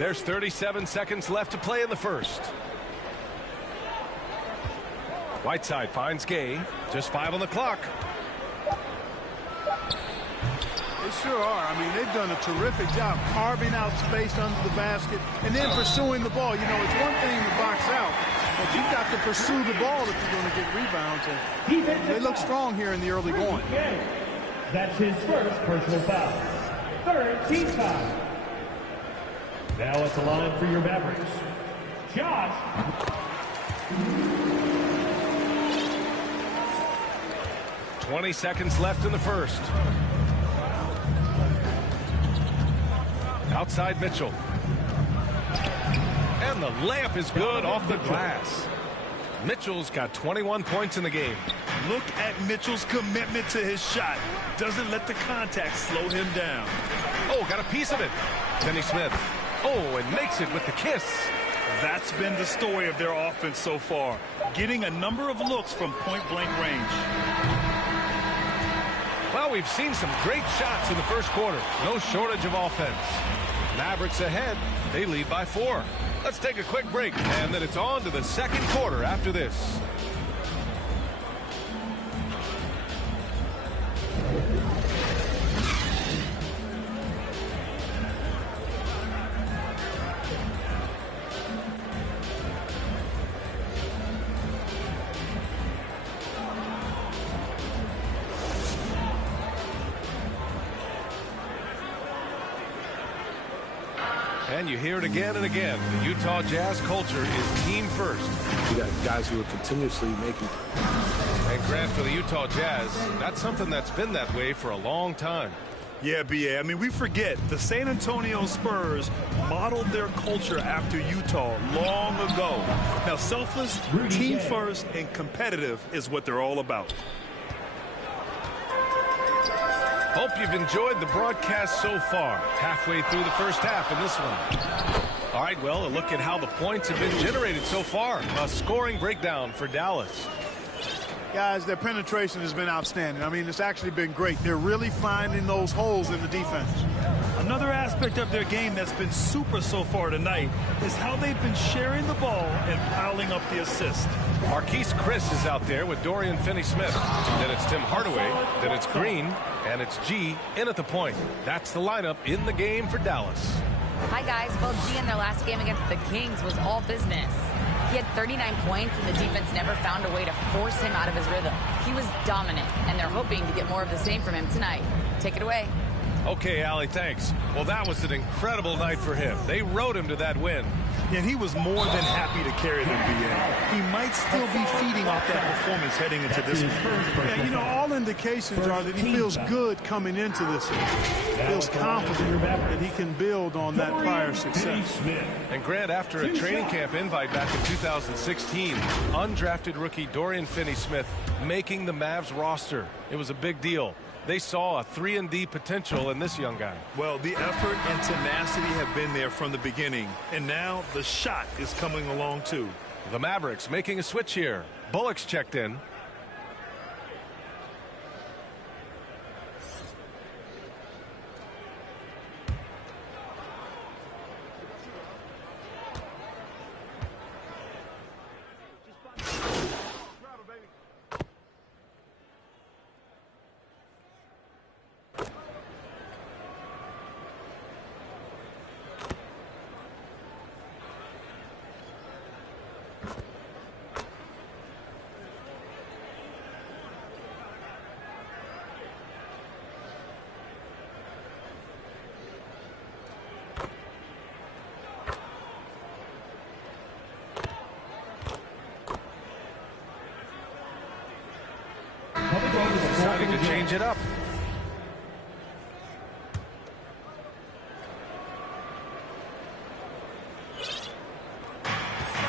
There's 37 seconds left to play in the first. Whiteside finds Gay. Just 5 on the clock. They sure are. I mean, they've done a terrific job carving out space under the basket and then pursuing the ball. You know, it's one thing to box out, but you've got to pursue the ball if you're going to get rebounds. And they look strong here in the early going. That's his first personal foul. Third team foul. Now at the line for your Mavericks, Josh. 20 seconds left in the first. Outside Mitchell. And the layup is good off the glass. Mitchell's got 21 points in the game. Look at Mitchell's commitment to his shot. Doesn't let the contact slow him down. Oh, got a piece of it. Finney-Smith. Oh, and makes it with the kiss. That's been the story of their offense so far. Getting a number of looks from point-blank range. Well, we've seen some great shots in the first quarter. No shortage of offense. Mavericks ahead. They lead by 4. Let's take a quick break, and then it's on to the second quarter after this. And you hear it again and again. The Utah Jazz culture is team first. You got guys who are continuously making. And Grant, for the Utah Jazz, that's something that's been that way for a long time. Yeah, B.A. I mean, we forget the San Antonio Spurs modeled their culture after Utah long ago. Now, selfless, team first, and competitive is what they're all about. Hope you've enjoyed the broadcast so far. Halfway through the first half in this one. All right, well, a look at how the points have been generated so far. A scoring breakdown for Dallas. Guys, their penetration has been outstanding. I mean, it's actually been great. They're really finding those holes in the defense. Another aspect of their game that's been super so far tonight is how they've been sharing the ball and piling up the assist. Marquise Chris is out there with Dorian Finney-Smith. Then it's Tim Hardaway. Then it's Green. And it's G in at the point. That's the lineup in the game for Dallas. Hi, guys. Well, G in their last game against the Kings was all business. He had 39 points, and the defense never found a way to force him out of his rhythm. He was dominant, and they're hoping to get more of the same from him tonight. Take it away. Okay, Allie, thanks. Well, that was an incredible night for him. They rode him to that win. And he was more than happy to carry them, B.A. He might still be feeding off that performance heading into this one. Yeah, you know, all indications are that he feels good coming into this. He feels confident that he can build on that prior success. And Grant, after a training camp invite back in 2016, undrafted rookie Dorian Finney-Smith making the Mavs roster. It was a big deal. They saw a 3-and-D potential in this young guy. Well, the effort and tenacity have been there from the beginning, and now the shot is coming along too. The Mavericks making a switch here. Bullock's checked in. Deciding to change it up.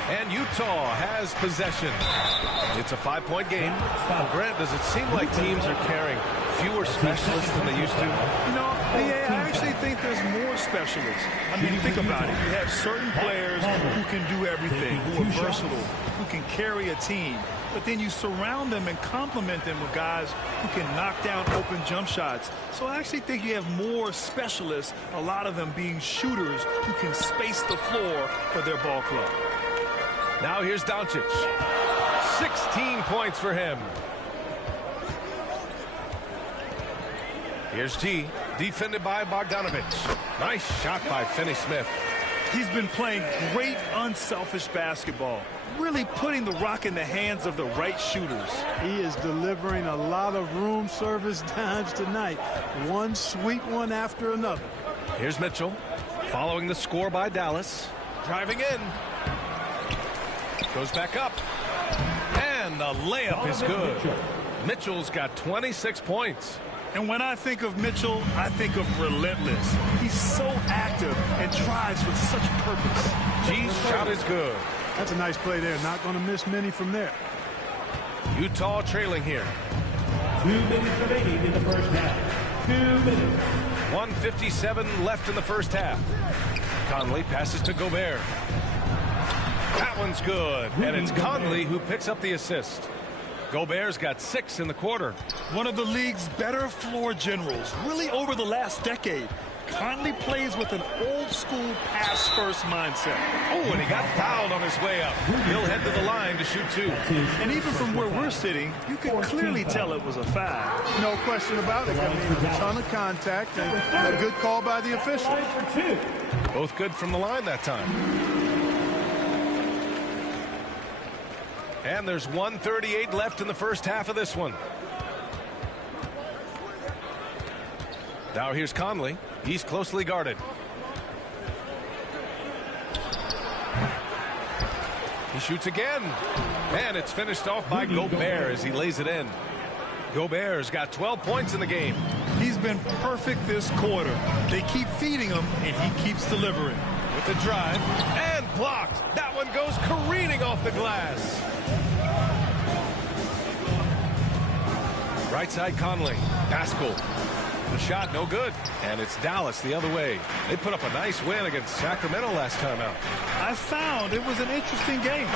And Utah has possession. It's a 5-point game. Well, Grant, does it seem like teams are carrying fewer specialists than they used to? You know, I actually think there's more specialists. I mean, think about it. You have certain players who can do everything, who are versatile, who can carry a team. but then you surround them and complement them with guys who can knock down open jump shots. So I actually think you have more specialists, a lot of them being shooters who can space the floor for their ball club. Now here's Doncic. 16 points for him. Here's G, defended by Bogdanovich. Nice shot by Finney-Smith. He's been playing great unselfish basketball, really putting the rock in the hands of the right shooters. He is delivering a lot of room service dimes tonight. One sweet one after another. Here's Mitchell, following the score by Dallas. Driving in. Goes back up. And the layup is good. Mitchell's got 26 points. And when I think of Mitchell, I think of relentless. He's so active and drives with such purpose. G's shot is good. That's a nice play there. Not going to miss many from there. Utah trailing here. 2 minutes remaining in the first half. 2 minutes. 1:57 left in the first half. Conley passes to Gobert. That one's good. And it's Conley who picks up the assist. Gobert's got 6 in the quarter. One of the league's better floor generals, really over the last decade. Conley plays with an old-school pass-first mindset. Oh, and he got fouled on his way up. He'll head to the line to shoot 2. And even from where we're sitting, you can clearly tell it was a foul. No question about it. I mean, a ton of contact and a good call by the official. Both good from the line that time. And there's 1:38 left in the first half of this one. Now here's Conley. He's closely guarded. He shoots again. And it's finished off by Gobert as he lays it in. Gobert's got 12 points in the game. He's been perfect this quarter. They keep feeding him, and he keeps delivering. With the drive. And blocked. That one goes careening off the glass. Right side Conley. Pascal. The shot no good. And it's Dallas the other way. They put up a nice win against Sacramento last time out. I found it was an interesting game.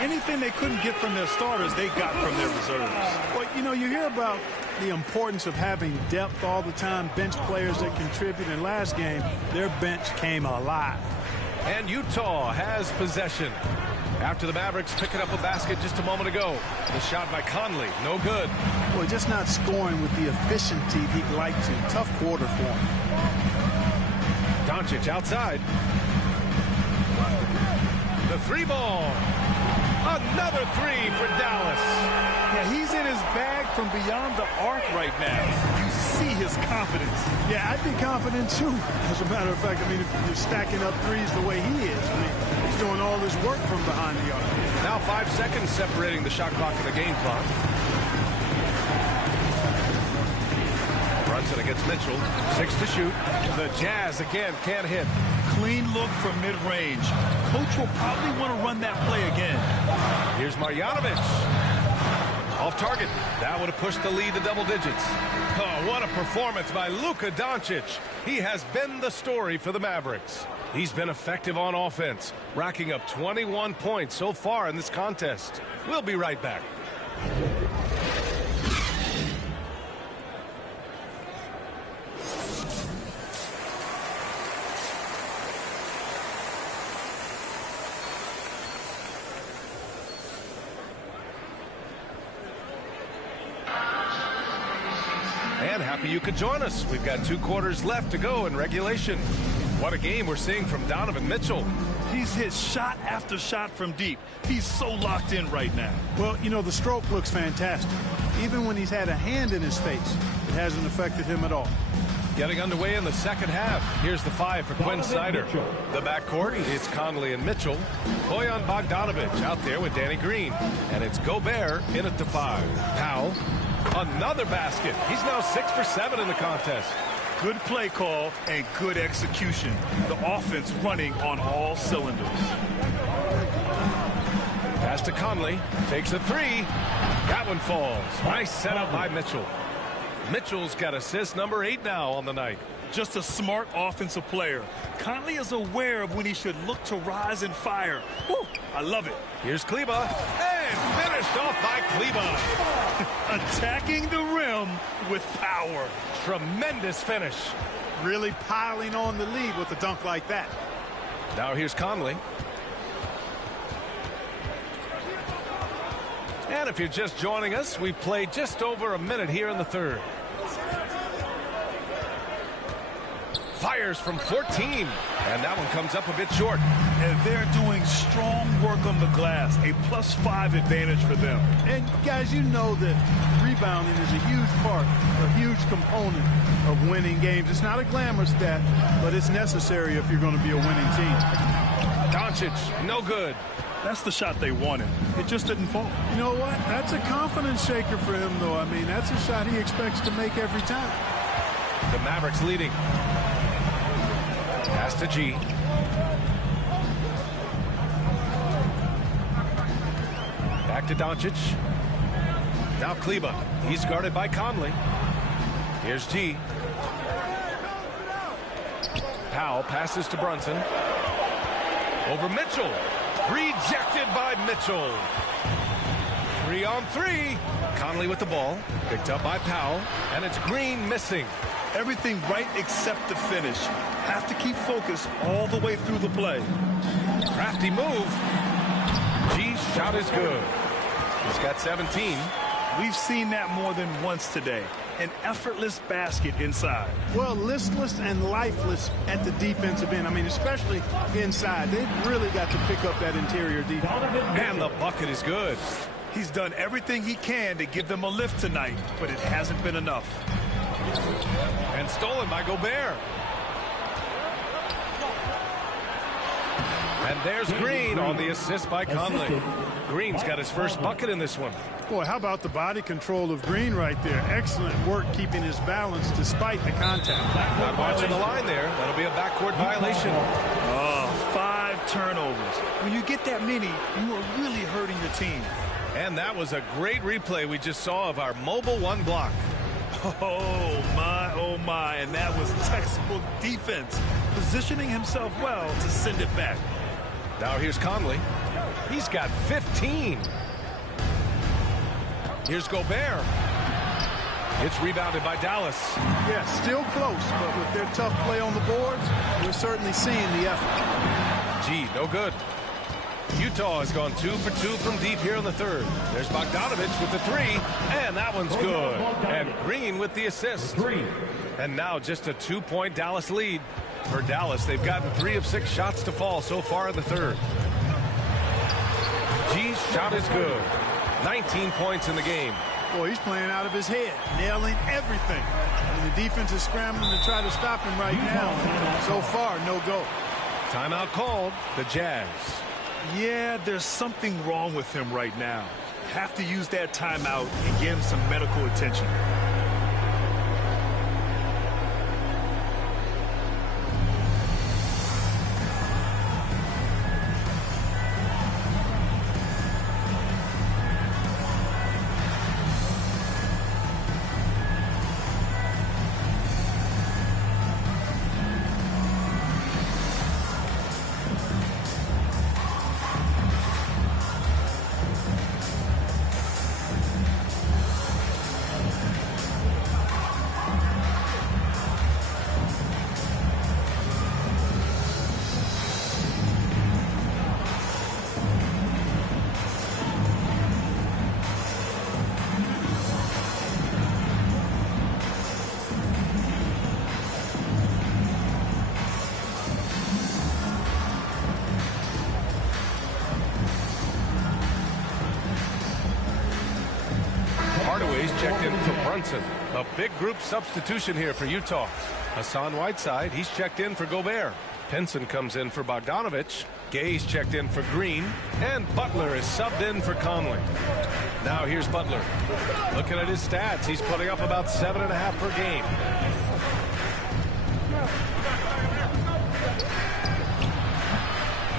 Anything they couldn't get from their starters, they got from their reserves. Well, you know, you hear about the importance of having depth all the time, bench players that contribute. In last game, their bench came alive. And Utah has possession. After the Mavericks picking up a basket just a moment ago. The shot by Conley, no good. Well, just not scoring with the efficiency he'd like to. Tough quarter for him. Doncic outside. The 3 ball. Another 3 for Dallas. Yeah, he's in his bag from beyond the arc right now. You see his confidence. Yeah, I'd be confident too. As a matter of fact, I mean, if you're stacking up threes the way he is, I mean, he's doing all his work from behind the arc. Now 5 seconds separating the shot clock and the game clock. Brunson against Mitchell. 6 to shoot. The Jazz again can't hit. Clean look from mid-range. Coach will probably want to run that play again. Here's Marjanovic. Off target. That would have pushed the lead to double digits. Oh, what a performance by Luka Doncic. He has been the story for the Mavericks. He's been effective on offense, racking up 21 points so far in this contest. We'll be right back. And happy you could join us. We've got 2 quarters left to go in regulation. What a game we're seeing from Donovan Mitchell. He's hit shot after shot from deep. He's so locked in right now. Well, you know, the stroke looks fantastic. Even when he's had a hand in his face, it hasn't affected him at all. Getting underway in the second half. Here's the 5 for Quinn Snyder. The backcourt is Conley and Mitchell. Bojan Bogdanovic out there with Danny Green. And it's Gobert in at the 5. Powell. Another basket. He's now 6 for 7 in the contest. Good play call and good execution. The offense running on all cylinders. Pass to Conley. Takes a 3. That one falls. Nice setup by Mitchell. Mitchell's got assist number 8 now on the night. Just a smart offensive player. Conley is aware of when he should look to rise and fire. Woo, I love it. Here's Kleba. And finished off by Kleba. Attacking the rim with power. Tremendous finish. Really piling on the lead with a dunk like that. Now here's Conley. And if you're just joining us, we played just over a minute here in the third. Fires from 14. And that one comes up a bit short. And they're doing strong work on the glass. A +5 advantage for them. And guys, you know that rebounding is a huge part, a huge component of winning games. It's not a glamour stat, but it's necessary if you're going to be a winning team. Doncic, no good. That's the shot they wanted. It just didn't fall. You know what? That's a confidence shaker for him, though. I mean, that's a shot he expects to make every time. The Mavericks leading. Pass to G. Back to Doncic. Now Kleba. He's guarded by Conley. Here's G. Powell passes to Brunson. Over Mitchell. Rejected by Mitchell. 3-on-3. Conley with the ball. Picked up by Powell. And it's Green missing. Everything right except the finish. Have to keep focus all the way through the play. Crafty move. G's shot is good. He's got 17. We've seen that more than once today. An effortless basket inside. Well, listless and lifeless at the defensive end. I mean, especially inside. They've really got to pick up that interior defense. And the bucket is good. He's done everything he can to give them a lift tonight, but it hasn't been enough. And stolen by Gobert. And there's Green on the assist by Conley. Green's got his first bucket in this one. Boy, how about the body control of Green right there? Excellent work keeping his balance despite the contact. Not watching the line there. That'll be a backcourt violation. Oh, 5 turnovers. When you get that many, you are really hurting your team. And that was a great replay we just saw of our mobile one block. Oh my, and that was textbook defense. Positioning himself well to send it back. Now here's Conley. He's got 15. Here's Gobert. It's rebounded by Dallas. Yeah, still close, but with their tough play on the boards, we're certainly seeing the effort. G, no good. Utah has gone 2 for 2 from deep here in the third. There's Bogdanovich with the 3, and that one's good. And Green with the assist. And now just a 2-point Dallas lead. For Dallas, they've gotten 3 of 6 shots to fall so far in the third. G's shot is good. 19 points in the game. Boy, he's playing out of his head, nailing everything. And the defense is scrambling to try to stop him right now. So far, no go. Timeout called. The Jazz. Yeah, there's something wrong with him right now. Have to use that timeout and get him some medical attention. Checked in for Brunson. A big group substitution here for Utah. Hassan Whiteside, he's checked in for Gobert. Pinson comes in for Bogdanovich. Gay's checked in for Green. And Butler is subbed in for Conley. Now here's Butler. Looking at his stats, he's putting up about 7.5 per game.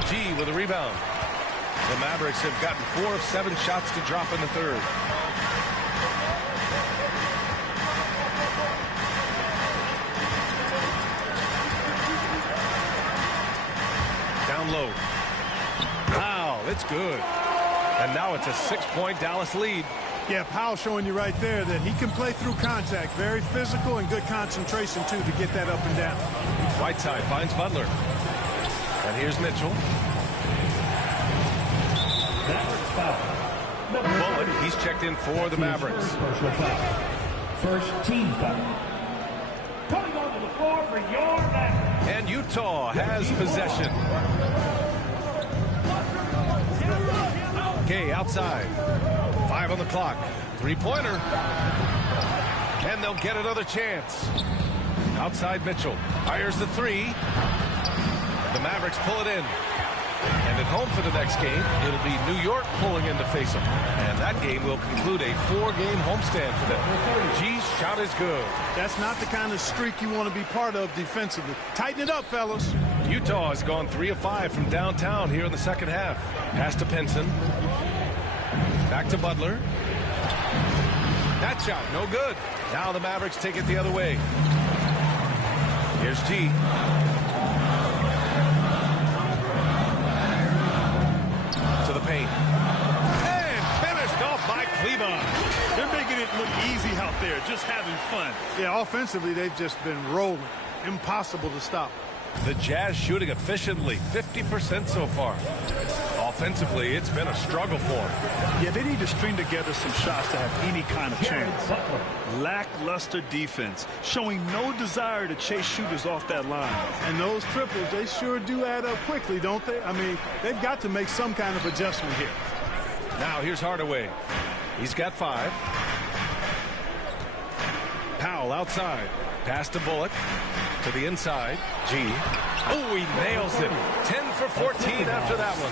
G with a rebound. The Mavericks have gotten 4 of 7 shots to drop in the third. Down low. Wow, it's good. And now it's a 6-point Dallas lead. Yeah, Powell showing you right there that he can play through contact. Very physical and good concentration, too, to get that up and down. Whiteside finds Butler. And here's Mitchell. Bullock, he's checked in for the Mavericks. First team foul. Coming onto the floor for your Mavericks. And Utah has possession. Gay outside. 5 on the clock. Three-pointer. And they'll get another chance. Outside Mitchell. Fires the three. The Mavericks pull it in. And at home for the next game, it'll be New York pulling in to face them. And that game will conclude a 4-game homestand for them. G's shot is good. That's not the kind of streak you want to be part of defensively. Tighten it up, fellas. Utah has gone 3 of 5 from downtown here in the second half. Pass to Pinson. Back to Butler. That shot, no good. Now the Mavericks take it the other way. Here's G. To the paint. And finished off by Cleveland. They're making it look easy out there, just having fun. Yeah, offensively, they've just been rolling. Impossible to stop. The Jazz shooting efficiently, 50% so far. Offensively, it's been a struggle for them. Yeah, they need to string together some shots to have any kind of chance. Lackluster defense, showing no desire to chase shooters off that line. And those triples, they sure do add up quickly, don't they? I mean, they've got to make some kind of adjustment here. Now here's Hardaway. He's got 5. Powell outside. Pass to Bullock. To the inside. G. Oh, he nails it. 10 for 14 after that one.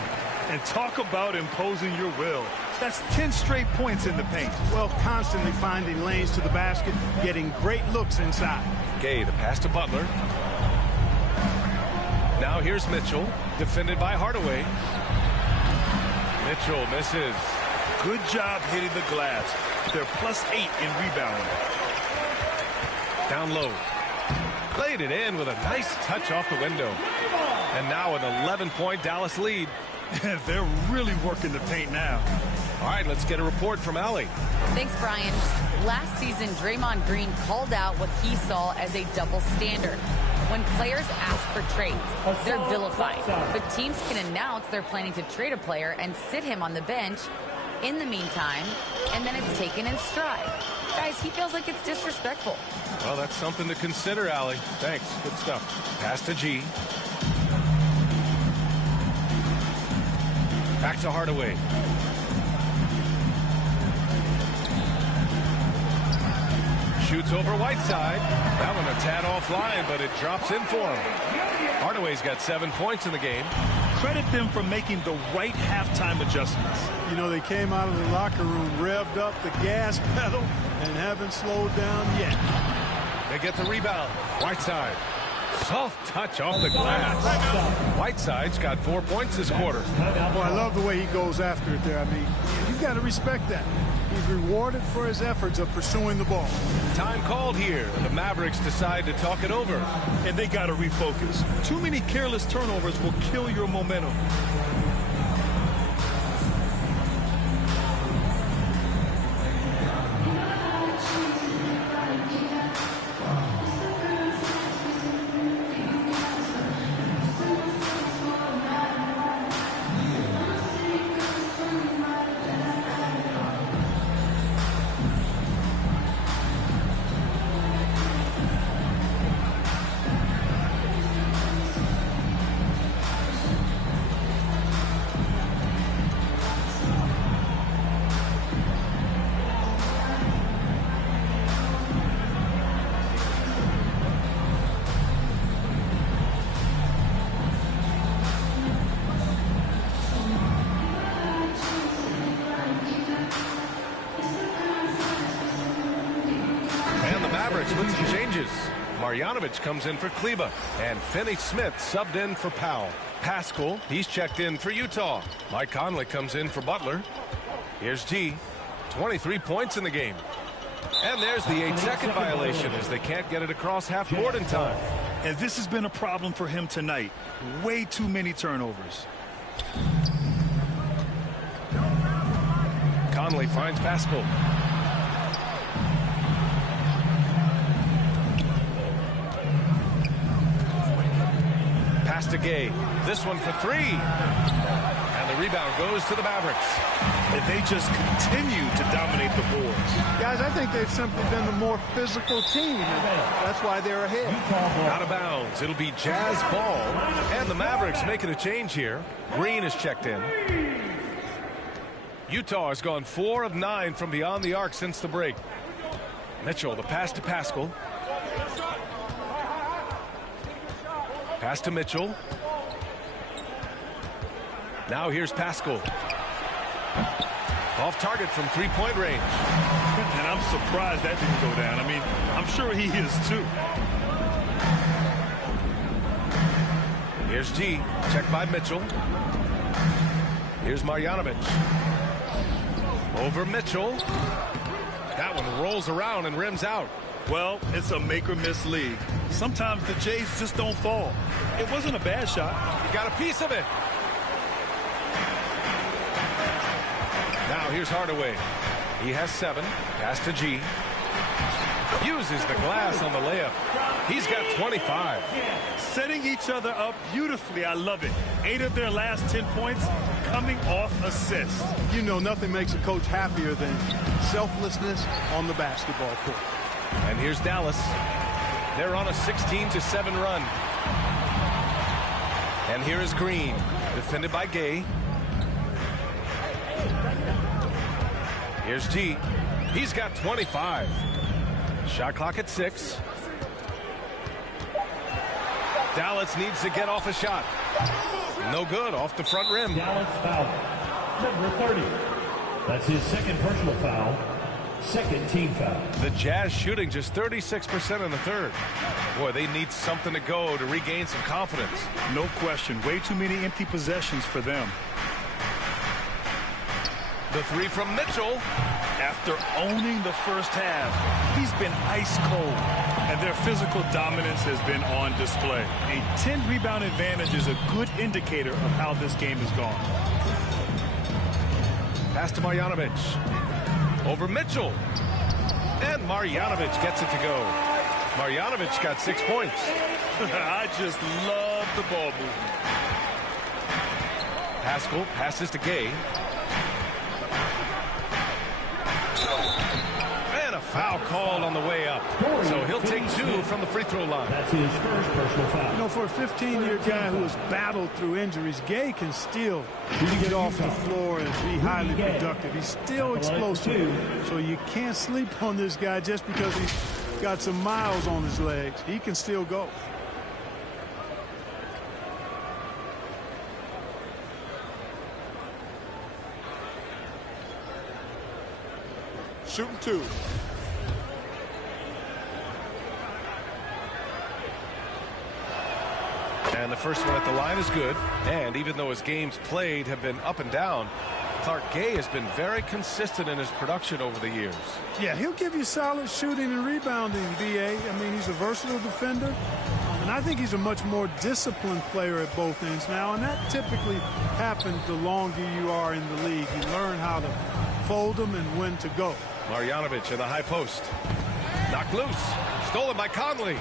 And talk about imposing your will. That's 10 straight points in the paint. Well, constantly finding lanes to the basket, getting great looks inside. Gay, the pass to Butler. Now here's Mitchell, defended by Hardaway. Mitchell misses. Good job hitting the glass. They're +8 in rebounding. Down low. Played it in with a nice touch off the window. And now an 11-point Dallas lead. They're really working the paint now. All right, let's get a report from Allie. Thanks, Brian. Last season, Draymond Green called out what he saw as a double standard. When players ask for trades, they're vilified. But teams can announce they're planning to trade a player and sit him on the bench in the meantime, and then it's taken in stride. Guys, he feels like it's disrespectful. Well, that's something to consider, Allie. Thanks. Good stuff. Pass to G. Back to Hardaway. Shoots over Whiteside. That one a tad offline, but it drops in for him. Hardaway's got 7 points in the game. Credit them for making the right halftime adjustments. You know, they came out of the locker room, revved up the gas pedal, and haven't slowed down yet. They get the rebound. Whiteside. Soft touch off the glass. Whiteside's got 4 points this quarter. Boy, I love the way he goes after it there. I mean, you've got to respect that. He's rewarded for his efforts of pursuing the ball. Time called here. The Mavericks decide to talk it over. And they got to refocus. Too many careless turnovers will kill your momentum. Marjanovic comes in for Kleba, and Finney-Smith subbed in for Powell. Pascal, he's checked in for Utah. Mike Conley comes in for Butler. Here's G. 23 points in the game. And there's the 8-second violation as they can't get it across half court in time. And this has been a problem for him tonight. Way too many turnovers. Conley finds Pascal. Pass to Gay. This one for three. And the rebound goes to the Mavericks. And they just continue to dominate the boards. Guys, I think they've simply been the more physical team. That's why they're ahead. Out of bounds. It'll be Jazz ball. And the Mavericks making a change here. Green is checked in. Utah has gone 4 of 9 from beyond the arc since the break. Mitchell, the pass to Pascal. Pass to Mitchell. Now here's Pascal. Off target from three-point range. And I'm surprised that didn't go down. I mean, I'm sure he is too. Here's G. Checked by Mitchell. Here's Marjanovic. Over Mitchell. That one rolls around and rims out. Well, it's a make-or-miss league. Sometimes the Jays just don't fall. It wasn't a bad shot. Got a piece of it. Now here's Hardaway. He has 7. Pass to G. Uses the glass on the layup. He's got 25. Setting each other up beautifully. I love it. 8 of their last 10 points coming off assists. You know, nothing makes a coach happier than selflessness on the basketball court. And here's Dallas. They're on a 16-7 run. And here is Green, defended by Gay. Here's G. He's got 25. Shot clock at 6. Dallas needs to get off a shot. No good, off the front rim. Dallas foul. Number 30. That's his second personal foul. Second team foul. The Jazz shooting just 36% in the third. Boy, they need something to go to regain some confidence. No question. Way too many empty possessions for them. The three from Mitchell. After owning the first half, he's been ice cold, and their physical dominance has been on display. A 10-rebound advantage is a good indicator of how this game has gone. Pass to Marjanovic. Over Mitchell. And Marjanovic gets it to go. Marjanovic got 6 points. I just love the ball movement. Pascal passes to Gay. And a foul called on the way up. So he'll take 2 from the free throw line. That's his first personal foul. You know, for a 15-year guy who has battled through injuries, Gay can still get off the floor and be highly productive. He's still explosive. So you can't sleep on this guy just because he's got some miles on his legs. He can still go. Shooting 2. And the first one at the line is good. And even though his games played have been up and down, Clark Gay has been very consistent in his production over the years. Yeah, he'll give you solid shooting and rebounding, B.A. I mean, he's a versatile defender. And I think he's a much more disciplined player at both ends now. And that typically happens the longer you are in the league. You learn how to fold them and when to go. Marjanovic in the high post. Knocked loose. Stolen by Conley.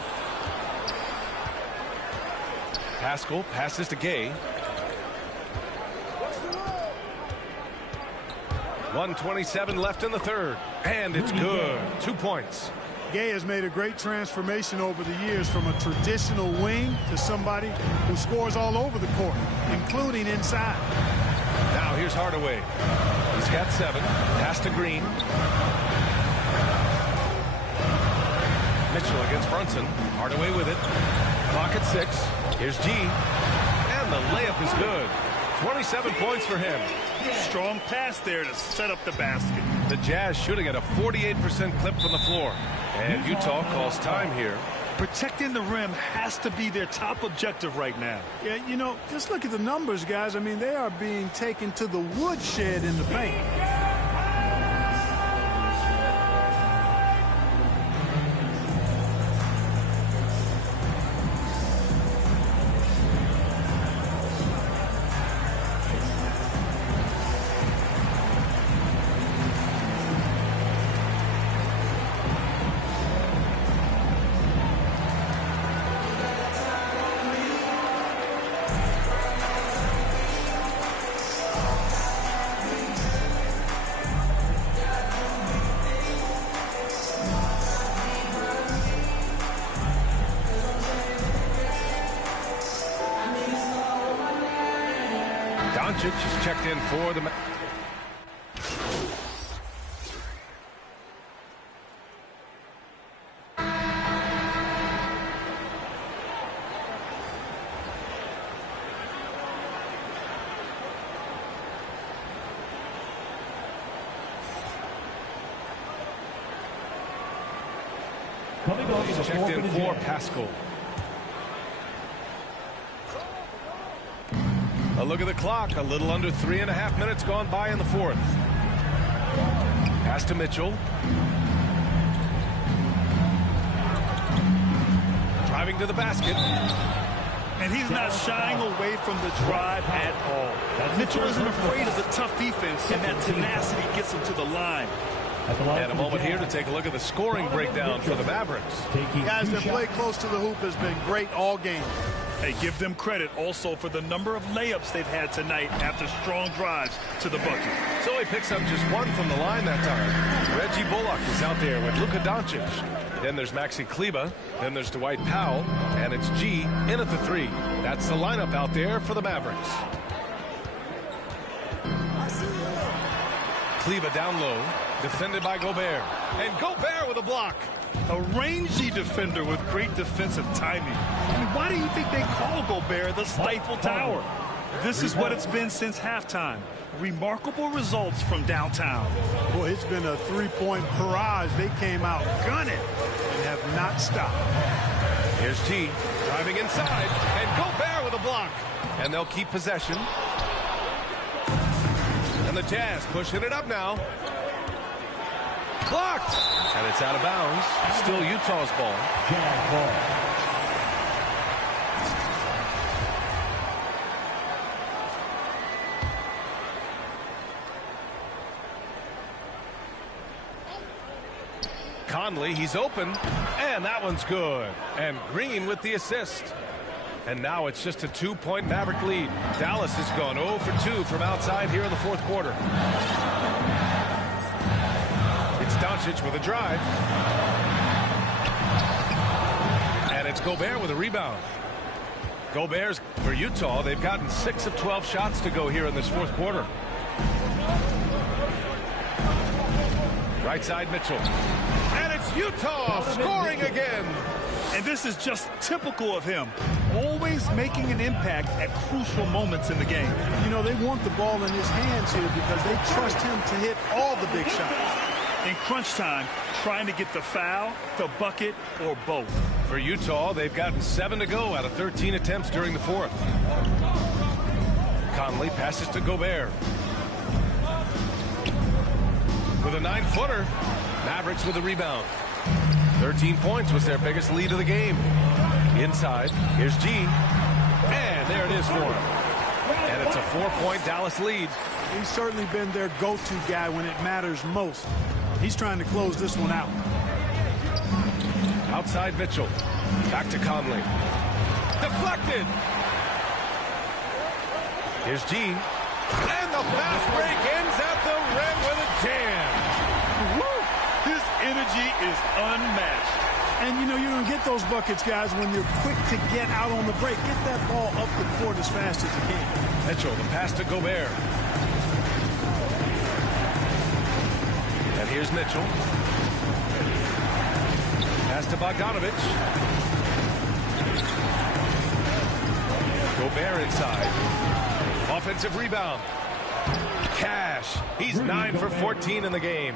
Pascal passes to Gay. 1:27 left in the third. And it's good. 2 points. Gay has made a great transformation over the years from a traditional wing to somebody who scores all over the court, including inside. Now here's Hardaway. He's got 7. Pass to Green. Mitchell against Brunson. Hardaway with it. Clock at 6. Here's G. And the layup is good. 27 points for him. Strong pass there to set up the basket. The Jazz shooting at a 48% clip from the floor. And Utah calls time here. Protecting the rim has to be their top objective right now. Yeah, you know, just look at the numbers, guys. I mean, they are being taken to the woodshed in the paint. Doncic is checked in for the... He's checked in for Pascal. A look at the clock. A little under 3.5 minutes gone by in the fourth. Pass to Mitchell. Driving to the basket. And he's not shying away from the drive at all. Mitchell isn't afraid of the tough defense, and that tenacity gets him to the line. And a moment here to take a look at the scoring breakdown for the Mavericks. Guys that play close to the hoop has been great all game. Hey, give them credit also for the number of layups they've had tonight after strong drives to the bucket. So he picks up just one from the line that time. Reggie Bullock is out there with Luka Doncic. Then there's Maxi Kleber. Then there's Dwight Powell. And it's G in at the three. That's the lineup out there for the Mavericks. Kleber down low. Defended by Gobert. And Gobert with a block. A rangy defender with great defensive timing. I mean, why do you think they call Gobert the Stifle Tower? This is what it's been since halftime. Remarkable results from downtown. Boy, it's been a three-point barrage. They came out gunning and have not stopped. Here's G driving inside. And Gobert with a block. And they'll keep possession. And the Jazz pushing it up now. Blocked. And it's out of bounds. Still Utah's ball. Conley, he's open. And that one's good. And Green with the assist. And now it's just a 2-point Maverick lead. Dallas has gone 0 for 2 from outside here in the fourth quarter. Doncic with a drive. And it's Gobert with a rebound. Gobert's for Utah. They've gotten 6 of 12 shots to go here in this fourth quarter. Right side Mitchell. And it's Utah scoring again. And this is just typical of him. Always making an impact at crucial moments in the game. You know, they want the ball in his hands here because they trust him to hit all the big shots. In crunch time, trying to get the foul, the bucket, or both. For Utah, they've gotten 7 to go out of 13 attempts during the fourth. Conley passes to Gobert. With a 9-footer, Mavericks with a rebound. 13 points was their biggest lead of the game. Inside, here's G. And there it is for him. And it's a 4-point Dallas lead. He's certainly been their go-to guy when it matters most. He's trying to close this one out. Outside Mitchell. Back to Conley. Deflected. Here's G. And the fast break ends at the rim with a jam. Woo! His energy is unmatched. And, you know, you're going to get those buckets, guys, when you're quick to get out on the break. Get that ball up the court as fast as you can. Mitchell, the pass to Gobert. And here's Mitchell. Pass to Bogdanovic. Gobert inside. Offensive rebound. Cash. He's 9 for 14 in the game.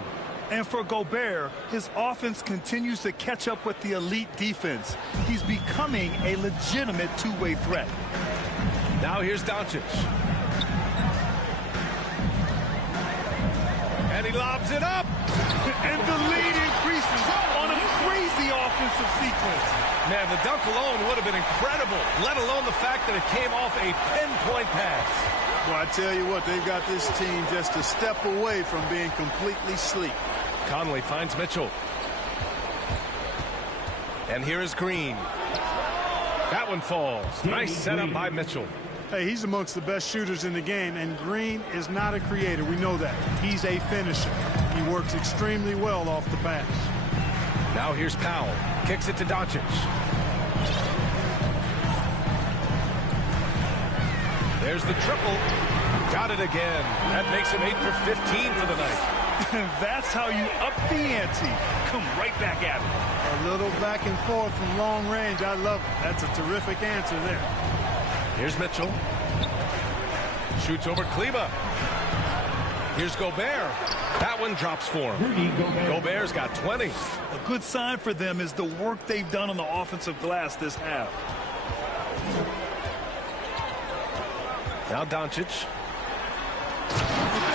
And for Gobert, his offense continues to catch up with the elite defense. He's becoming a legitimate two-way threat. Now here's Doncic. And he lobs it up. And the lead increases on a crazy offensive sequence. Man, the dunk alone would have been incredible, let alone the fact that it came off a pinpoint pass. Well, I tell you what, they've got this team just a step away from being completely sleep. Conley finds Mitchell. And here is Green. That one falls. Nice setup by Mitchell. Hey, he's amongst the best shooters in the game, and Green is not a creator. We know that. He's a finisher. He works extremely well off the pass. Now here's Powell. Kicks it to Doncic. There's the triple. Got it again. That makes him 8 for 15 for the night. That's how you up the ante. Come right back at it. A little back and forth from long range. I love it. That's a terrific answer there. Here's Mitchell. Shoots over Kleba. Here's Gobert. That one drops for him. Gobert's got 20. A good sign for them is the work they've done on the offensive glass this half. Now Doncic.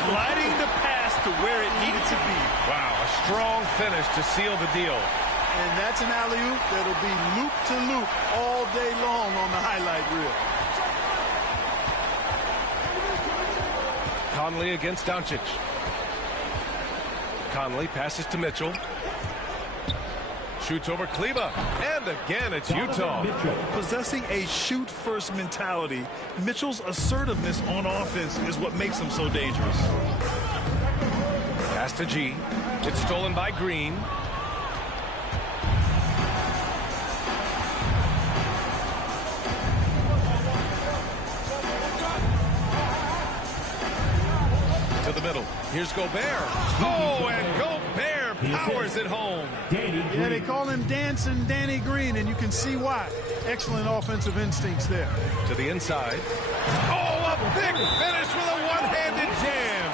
Gliding the pass to where it needed to be. Wow, a strong finish to seal the deal. And that's an alley-oop that'll be loop to loop all day long on the highlight reel. Conley against Doncic. Conley passes to Mitchell. Shoots over Kleba. And again, it's Utah. Possessing a shoot-first mentality, Mitchell's assertiveness on offense is what makes him so dangerous. Pass to G. It's stolen by Green. To the middle. Here's Gobert. Oh, and Gobert powers it home. Yeah, they call him Dancing Danny Green, and you can see why. Excellent offensive instincts there. To the inside. Oh, a big finish with a one-handed jam.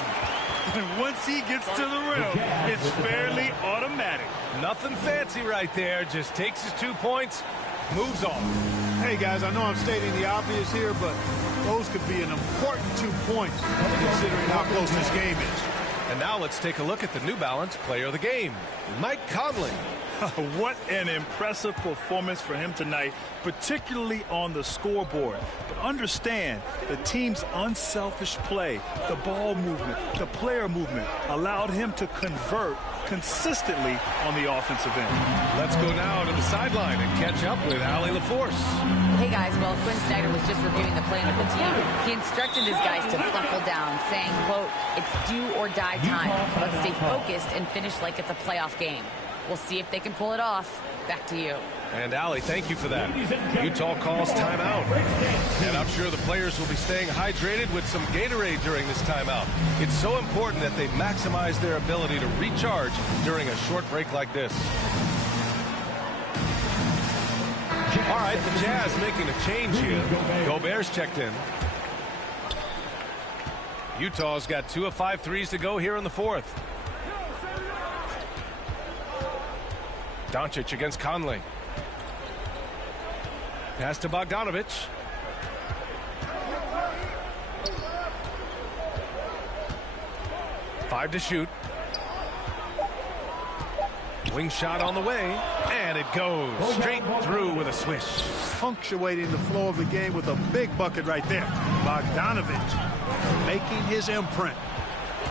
And once he gets to the rim, it's fairly automatic. Nothing fancy right there. Just takes his 2 points, moves on. Hey, guys, I know I'm stating the obvious here, but those could be an important 2 points considering how close this game is. And now let's take a look at the New Balance player of the game, Mike Conley. What an impressive performance for him tonight, particularly on the scoreboard. But understand, the team's unselfish play, the ball movement, the player movement allowed him to convert consistently on the offensive end. Let's go now to the sideline and catch up with Allie LaForce. Hey guys, well, Quinn Snyder was just reviewing the plan with the team. He instructed his guys to buckle down, saying, quote, "It's do or die time. Let's stay focused and finish like it's a playoff game." We'll see if they can pull it off. Back to you. And Allie, thank you for that. Utah calls timeout. And I'm sure the players will be staying hydrated with some Gatorade during this timeout. It's so important that they maximize their ability to recharge during a short break like this. All right, the Jazz making a change here. Gobert's checked in. Utah's got 2 of 5 threes to go here in the fourth. Doncic against Conley. Pass to Bogdanovich. Five to shoot. Wing shot on the way, and it goes straight through with a swish. Punctuating the flow of the game with a big bucket right there. Bogdanovich making his imprint.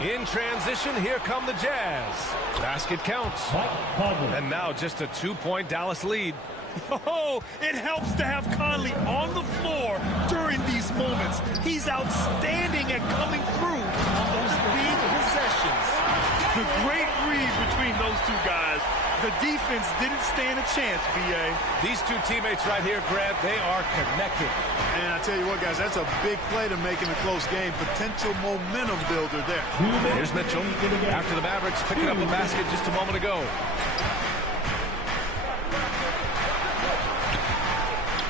In transition, here come the Jazz. Basket counts. And now just a 2-point Dallas lead. Oh, it helps to have Conley on the floor during these moments. He's outstanding at coming through on those big possessions. The great read between those two guys. The defense didn't stand a chance, B.A. These two teammates right here, Grant, they are connected. And I tell you what, guys, that's a big play to make in a close game. Potential momentum builder there. Here's Mitchell after the Mavericks picking up a basket just a moment ago.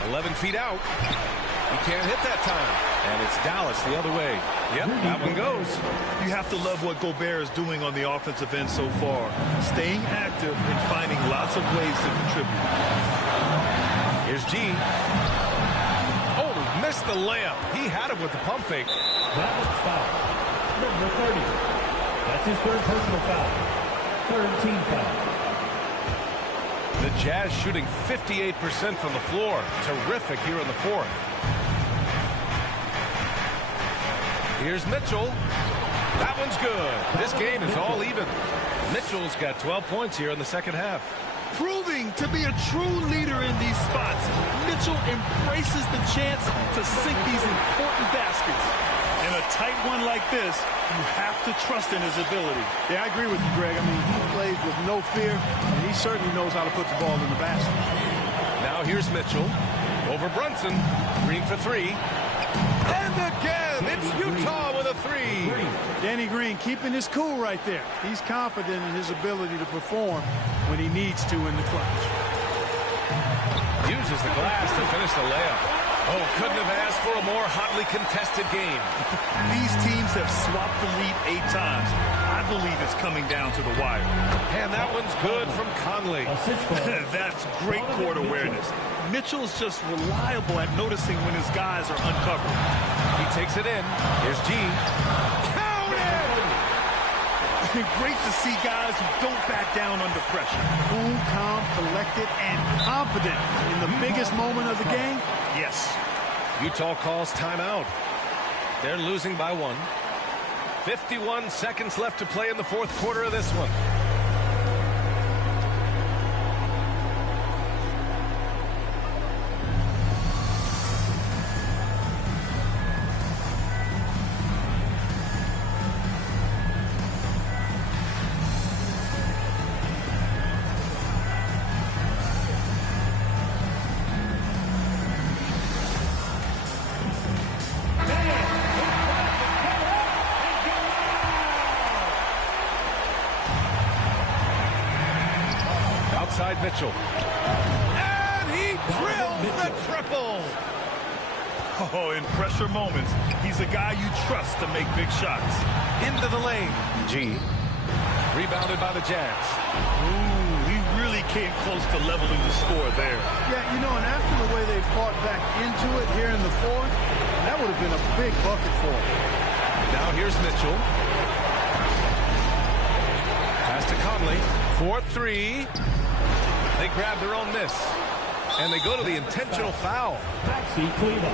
11 feet out. He can't hit that time. And it's Dallas the other way. Yep, that one goes. You have to love what Gobert is doing on the offensive end so far. Staying active and finding lots of ways to contribute. Here's G. Oh, missed the layup. He had it with the pump fake. That was foul. Number 30. That's his third personal foul. Third team foul. The Jazz shooting 58% from the floor. Terrific here in the fourth. Here's Mitchell. That one's good. This game is all even. Mitchell's got 12 points here in the second half. Proving to be a true leader in these spots, Mitchell embraces the chance to sink these important baskets. In a tight one like this, you have to trust in his ability. Yeah, I agree with you, Greg. I mean, he plays with no fear, and he certainly knows how to put the ball in the basket. Now here's Mitchell over Brunson. Green for three. And again, it's Utah with a three. Danny Green keeping his cool right there. He's confident in his ability to perform when he needs to in the clutch. Uses the glass to finish the layup. Oh, couldn't have asked for a more hotly contested game. These teams have swapped the lead 8 times. I believe it's coming down to the wire. And that one's good from Conley. That's great court awareness. Mitchell's just reliable at noticing when his guys are uncovered. He takes it in. Here's G. Great to see guys who don't back down under pressure. Cool, calm, collected, and confident in the biggest moment of the game. Yes. Utah calls timeout. They're losing by 1. 51 seconds left to play in the fourth quarter of this one. Outside Mitchell. And he drills the triple. Oh, in pressure moments, he's a guy you trust to make big shots. Into the lane. G. Rebounded by the Jazz. Ooh, he really came close to leveling the score there. Yeah, you know, and after the way they fought back into it here in the fourth, that would have been a big bucket for him. Now here's Mitchell. Pass to Conley. 4-3. They grab their own miss. And they go to the intentional foul. Maxi Kleber.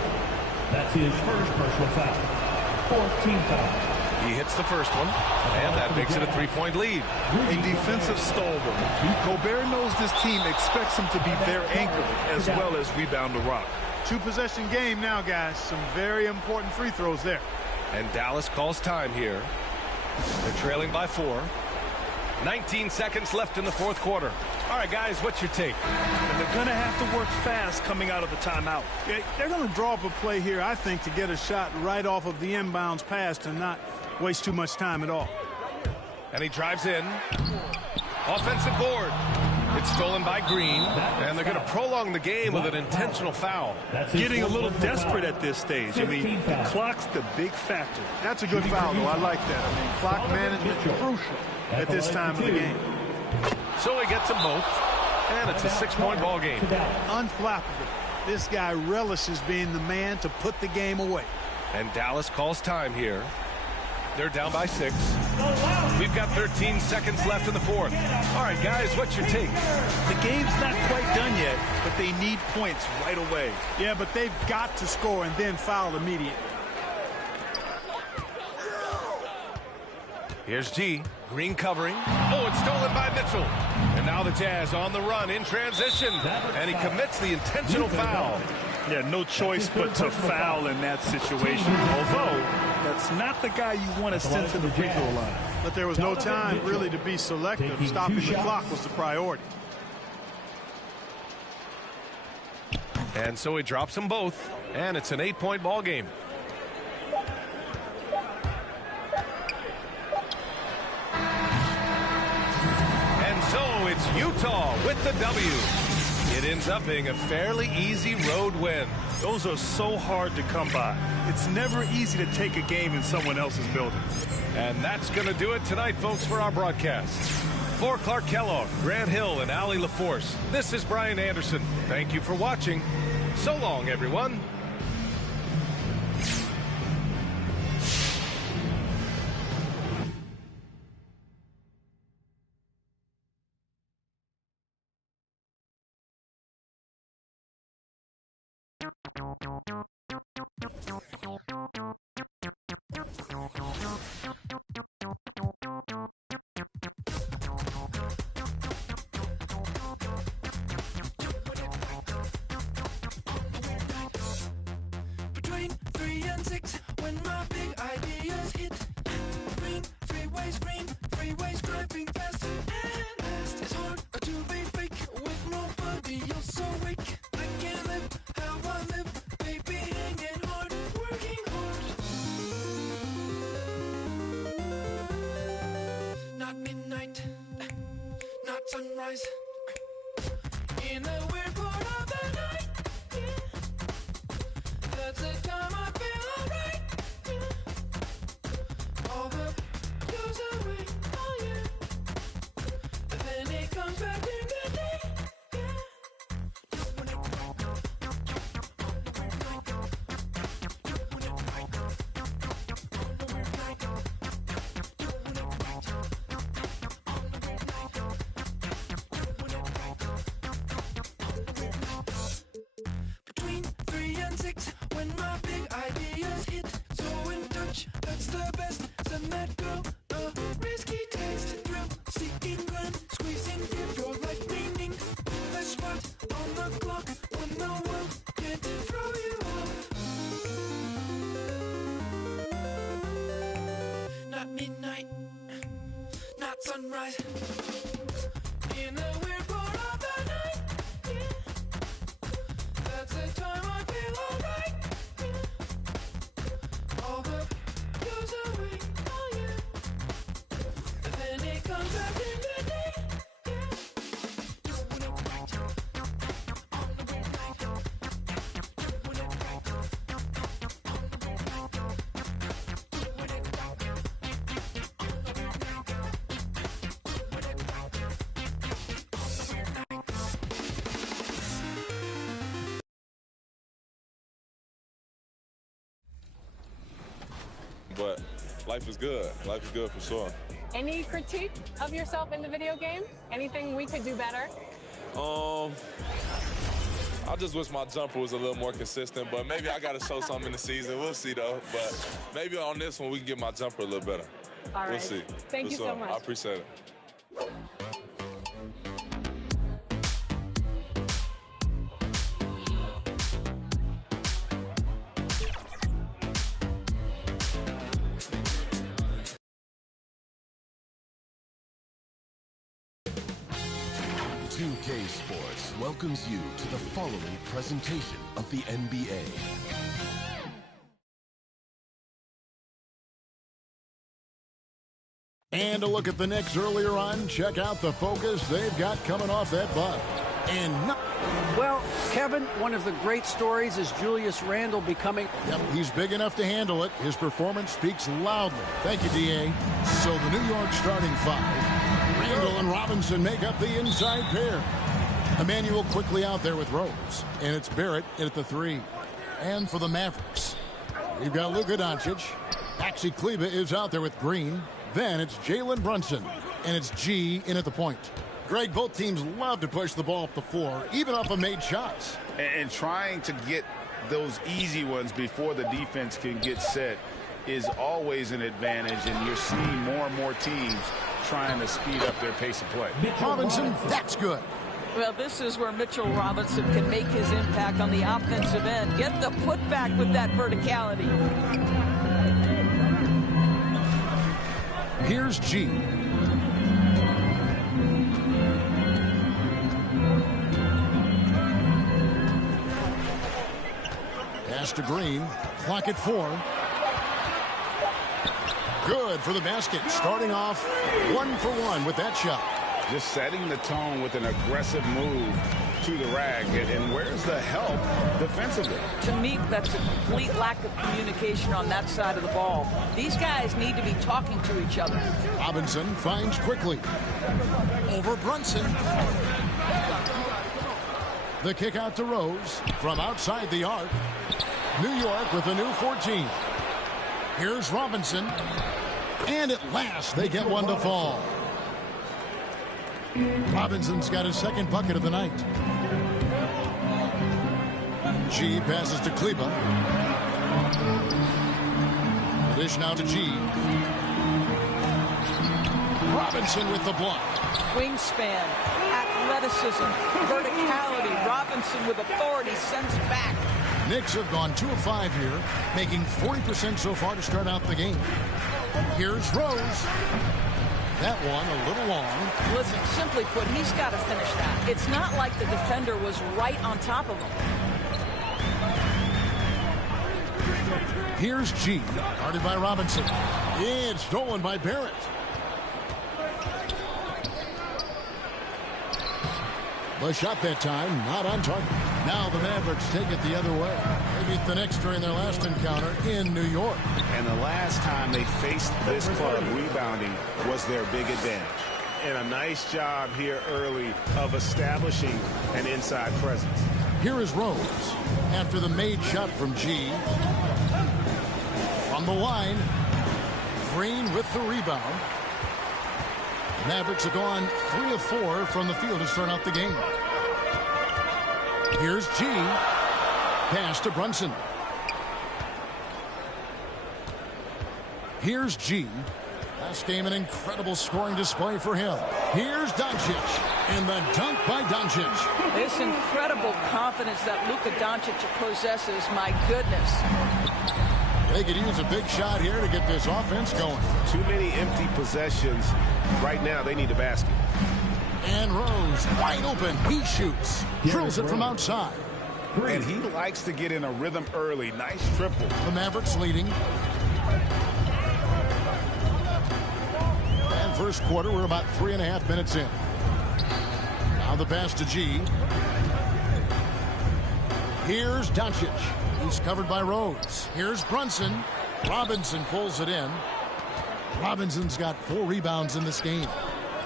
That's his first personal foul. 4th team foul. He hits the first one, and that makes it a 3-point lead. A defensive stalwart. Gobert knows this team expects him to be their anchor as well as rebound the rock. 2-possession game now, guys. Some very important free throws there. And Dallas calls time here. They're trailing by 4. 19 seconds left in the fourth quarter. All right, guys, what's your take? And they're going to have to work fast coming out of the timeout. Yeah, they're going to draw up a play here, I think, to get a shot right off of the inbounds pass to not waste too much time at all. And he drives in. Offensive board. It's stolen by Green. And they're going to prolong the game with an intentional foul. Getting a little desperate at this stage. I mean, clock's the big factor. That's a good foul, though. I like that. I mean, clock management is crucial at this time of the game. So he gets them both. And it's a 6-point ball game. Unflappable. This guy relishes being the man to put the game away. And Dallas calls time here. They're down by 6. We've got 13 seconds left in the fourth. All right, guys, what's your take? The game's not quite done yet, but they need points right away. Yeah, but they've got to score and then foul immediately. Here's G. Green covering. Oh, it's stolen by Mitchell. And now the Jazz on the run in transition. And he commits the intentional foul. Yeah, no choice but to foul in that situation. Although, that's not the guy you want to send to the free throw line. But there was no time really to be selective. Stopping the clock was the priority. And so he drops them both. And it's an 8-point ball game. And so it's Utah with the W. It ends up being a fairly easy road win. Those are so hard to come by. It's never easy to take a game in someone else's building. And that's going to do it tonight, folks, for our broadcast. For Clark Kellogg, Grant Hill, and Allie LaForce, this is Brian Anderson. Thank you for watching. So long, everyone. Between 3 and 6, when my big ideas hit. Green, freeways driving fast and fast. It's hard to be fake with nobody else awake. I can't live how I live, baby, hanging hard, working hard. In the weird part of the night, yeah. That's the time I feel alright, yeah. All the goes away, oh yeah. But then it comes back in the day, yeah. Between 3 and 6, when my big ideas hit. So in touch, that's the best. Send that girl a risky taste. Thrill seeking glen, squeezing, give your life meaning. The spot on the clock when the world can't throw you off. Not midnight, not sunrise. In the weird part of the night, yeah. That's the time I feel alright, yeah. All the goes away, oh yeah. And then it comes back in the day, yeah. Doing it right, on the weird night. Doing it right, on the weird night. Doing it right, on the weird night. But life is good. Life is good for sure. Any critique of yourself in the video game? Anything we could do better? I just wish my jumper was a little more consistent, but maybe I got to show something in the season. We'll see, though. But maybe on this one, we can get my jumper a little better. All right. We'll see. Thank you so much. I appreciate it. UK Sports welcomes you to the following presentation of the NBA. And a look at the Knicks earlier on. Check out the focus they've got coming off that bunt. Well, Kevin, one of the great stories is Julius Randle becoming... Yep, he's big enough to handle it. His performance speaks loudly. Thank you, D.A. So the New York starting five. Randle and Robinson make up the inside pair. Emmanuel quickly out there with Rose. And it's Barrett in at the three. And for the Mavericks, we've got Luka Doncic. Maxi Kleber is out there with Green. Then it's Jalen Brunson. And it's G in at the point. Greg, both teams love to push the ball up the floor, even off of made shots. And trying to get those easy ones before the defense can get set is always an advantage, and you're seeing more and more teams trying to speed up their pace of play. Robinson, that's good. Well, this is where Mitchell Robinson can make his impact on the offensive end. Get the putback with that verticality. Here's G. Pass to Green. Clock at 4. Good for the basket. Starting off 1 for 1 with that shot. Just setting the tone with an aggressive move to the rack. And where's the help defensively? To me, that's a complete lack of communication on that side of the ball. These guys need to be talking to each other. Robinson finds quickly. Over Brunson. The kick out to Rose from outside the arc. New York with a new 14. Here's Robinson. And at last, they get one to fall. Robinson's got his second bucket of the night. G passes to Kleber. The dish now to G. Robinson with the block. Wingspan, athleticism, verticality. Robinson with authority sends it back. Knicks have gone 2 of 5 here, making 40% so far to start out the game. Here's Rose. That one a little long. Listen, simply put, he's got to finish that. It's not like the defender was right on top of him. Here's G, guarded by Robinson. It's stolen by Barrett. The shot that time, not on target. Now the Mavericks take it the other way. They beat the Knicks during their last encounter in New York. And the last time they faced this club, rebounding was their big advantage. And a nice job here early of establishing an inside presence. Here is Rose after the made shot from G. From the line, Green with the rebound. The Mavericks have gone 3 of 4 from the field to start out the game. Here's G. Pass to Brunson. Here's G. Last game, an incredible scoring display for him. Here's Doncic. And the dunk by Doncic. This incredible confidence that Luka Doncic possesses, my goodness. They could use a big shot here to get this offense going. Too many empty possessions. Right now, they need a basket. And Rose, wide open. He shoots. Drills it from outside. And he likes to get in a rhythm early. Nice triple. The Mavericks leading. And first quarter, we're about 3.5 minutes in. Now the pass to G. Here's Doncic. He's covered by Rose. Here's Brunson. Robinson pulls it in. Robinson's got 4 rebounds in this game.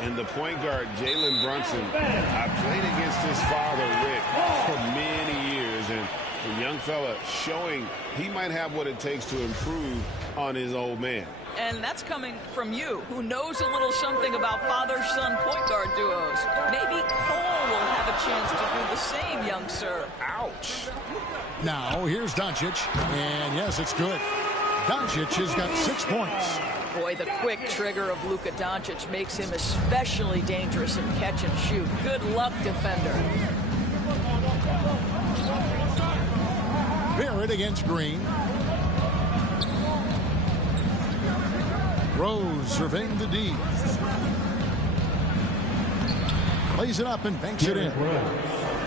And the point guard, Jalen Brunson, I played against his father, Rick, for many years. And the young fella showing he might have what it takes to improve on his old man. And that's coming from you, who knows a little something about father-son point guard duos. Maybe Cole will have a chance to do the same, young sir. Ouch. Now, here's Doncic. And yes, it's good. Doncic has got 6 points. Boy, the quick trigger of Luka Doncic makes him especially dangerous in catch and shoot. Good luck, defender. Barrett against Green. Rose surveying the D. Plays it up and banks it in.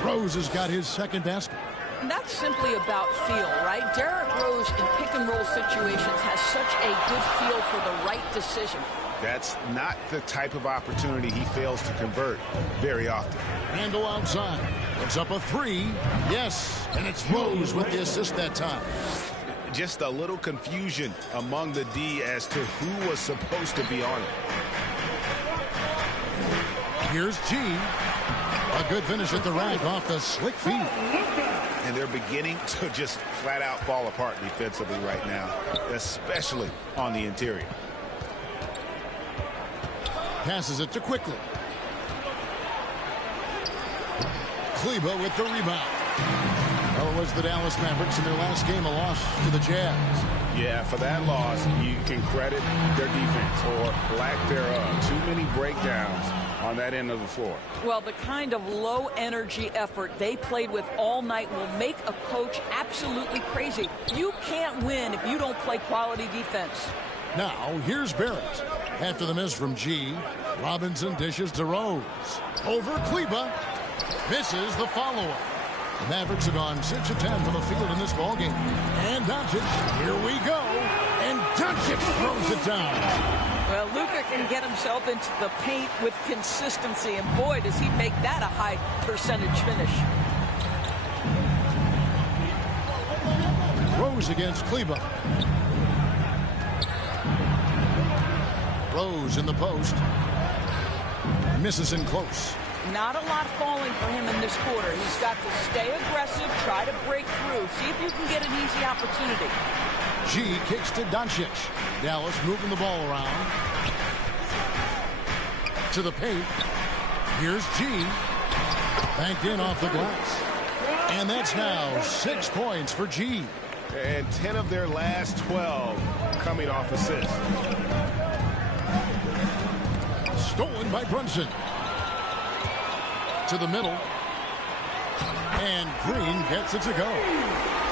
Rose has got his second basket. And that's simply about feel, right? Derrick Rose in pick-and-roll situations has such a good feel for the right decision. That's not the type of opportunity he fails to convert very often. Randall outside. It's up a 3. Yes, and it's Rose with the assist that time. Just a little confusion among the D as to who was supposed to be on it. Here's G. A good finish at the rack off the slick feet. And they're beginning to just flat out fall apart defensively right now, especially on the interior. Passes it to Quickly. Kleba with the rebound. Well, it was the Dallas Mavericks in their last game, a loss to the Jazz. Yeah, for that loss, you can credit their defense or lack thereof. Too many breakdowns on that end of the floor. Well, the kind of low-energy effort they played with all night will make a coach absolutely crazy. You can't win if you don't play quality defense. Now, here's Barrett. After the miss from G, Robinson dishes to Rose. Over Kleba. Misses the follow-up. The Mavericks have gone 6 of 10 from the field in this ballgame. And Doncic, here we go. And Doncic throws it down. Well, Luka can get himself into the paint with consistency, and boy, does he make that a high percentage finish. Rose against Kleba. Rose in the post. Misses in close. Not a lot falling for him in this quarter. He's got to stay aggressive, try to break through, see if you can get an easy opportunity. G kicks to Doncic. Dallas moving the ball around. To the paint. Here's G. Banked in off the glass. And that's now 6 points for G. And 10 of their last 12 coming off assists. Stolen by Brunson. To the middle. And Green gets it to go.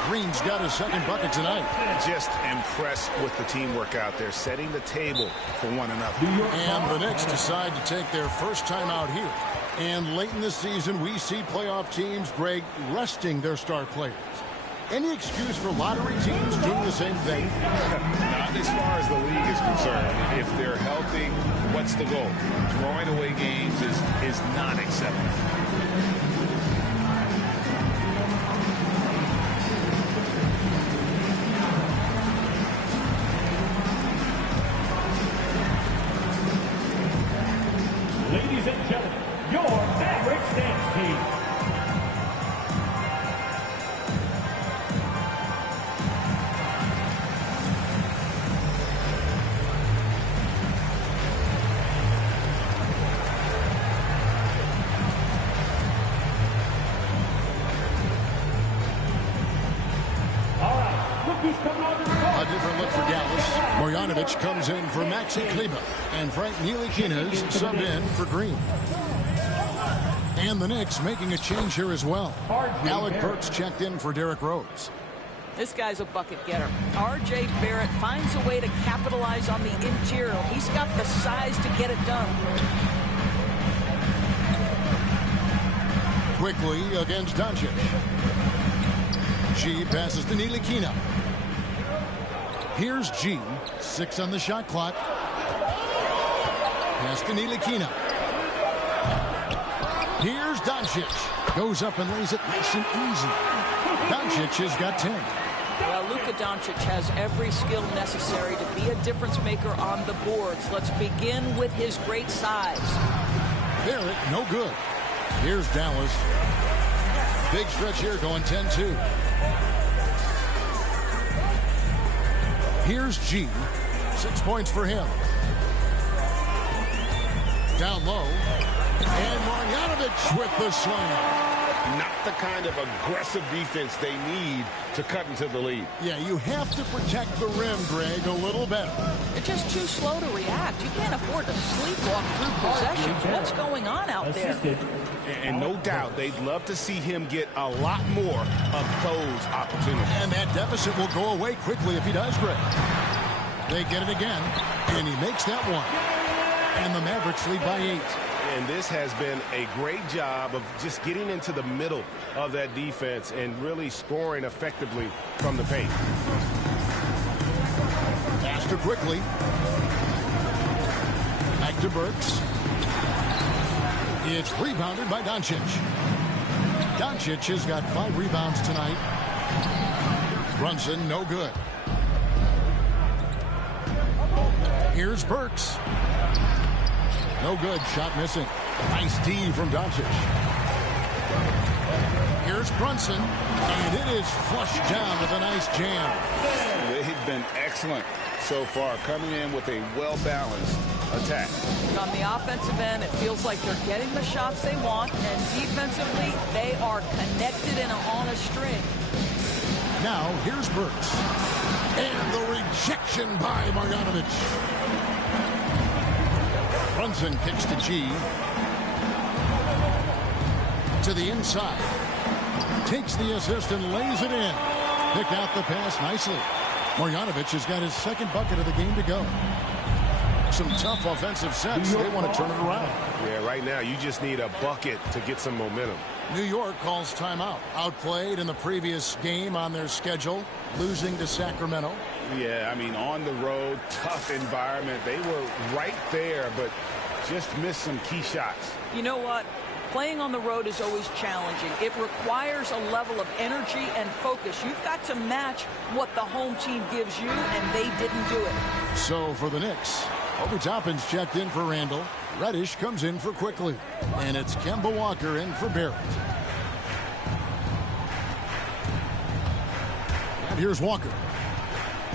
Green's got his second bucket tonight. Just impressed with the teamwork out there, setting the table for one another. And the Knicks decide to take their first time out here. And late in the season, we see playoff teams, Greg, resting their star players. Any excuse for lottery teams doing the same thing? Not as far as the league is concerned. If they're healthy, what That's the goal. Throwing away games is not acceptable. Ladies and gentlemen, your Mavericks dance team. A different look for Dallas. Marjanovic comes in for Maxi Kleber. And Frank Ntilikina's subbed in for Green. And the Knicks making a change here as well. Alec Burks checked in for Derrick Rose. This guy's a bucket getter. R.J. Barrett finds a way to capitalize on the interior. He's got the size to get it done. Quickly against Doncic. G passes to Ntilikina. Here's G. 6 on the shot clock. Pass to Ntilikina. Here's Doncic. Goes up and lays it nice and easy. Doncic has got 10. Well, Luka Doncic has every skill necessary to be a difference maker on the boards. Let's begin with his great size. Barrett, no good. Here's Dallas. Big stretch here going 10-2. Here's G. 6 points for him. Down low. And Marjanovic with the slam. Not the kind of aggressive defense they need to cut into the lead. Yeah, you have to protect the rim, Greg, a little better. They're just too slow to react. You can't afford to sleepwalk through possessions. What's going on out there? And no doubt they'd love to see him get a lot more of those opportunities. And that deficit will go away quickly if he does, Greg. They get it again, and he makes that one. And the Mavericks lead by 8. And this has been a great job of just getting into the middle of that defense and really scoring effectively from the paint. Faster quickly. Back to Burks. It's rebounded by Doncic. Doncic has got 5 rebounds tonight. Brunson, no good. Here's Burks. No good. Shot missing. Nice D from Doncic. Here's Brunson. And it is flushed down with a nice jam. They've been excellent so far, coming in with a well-balanced attack. On the offensive end, it feels like they're getting the shots they want, and defensively, they are connected and on a string. Now, here's Burks. And the rejection by Marjanovic. Brunson kicks to G. To the inside. Takes the assist and lays it in. Picked out the pass nicely. Marjanovic has got his second bucket of the game to go. Some tough offensive sets. They want to turn it around. Yeah, right now you just need a bucket to get some momentum. New York calls timeout. Outplayed in the previous game on their schedule, losing to Sacramento. Yeah, I mean, on the road, tough environment. They were right there, but just missed some key shots. You know what? Playing on the road is always challenging. It requires a level of energy and focus. You've got to match what the home team gives you, and they didn't do it. So for the Knicks, Obi Toppin's checked in for Randall. Reddish comes in for Quickly. And it's Kemba Walker in for Barrett. And here's Walker.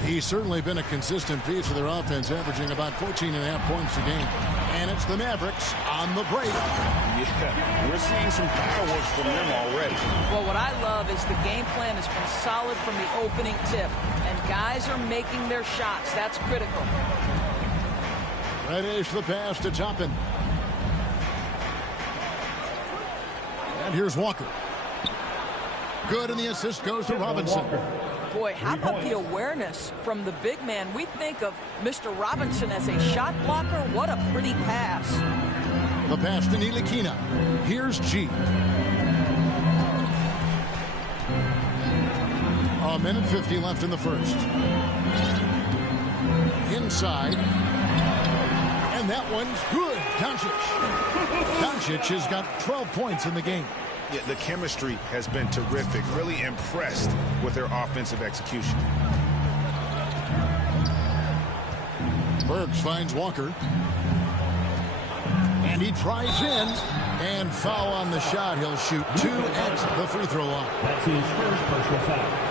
He's certainly been a consistent piece of their offense, averaging about 14.5 points a game. And it's the Mavericks on the break. Yeah, we're seeing some fireworks from them already. Well, what I love is the game plan has been solid from the opening tip. And guys are making their shots. That's critical. Reddish the pass to Toppin. And here's Walker. Good, and the assist goes to Robinson. Boy, how about the awareness from the big man? We think of Mr. Robinson as a shot blocker. What a pretty pass. The pass to Ntilikina. Here's G. A minute 50 left in the first. Inside. And that one's good. Doncic has got 12 points in the game. Yeah, the chemistry has been terrific. Really impressed with their offensive execution. Burks finds Walker. And he drives in. And foul on the shot. He'll shoot 2 at the free throw line. That's his first personal foul.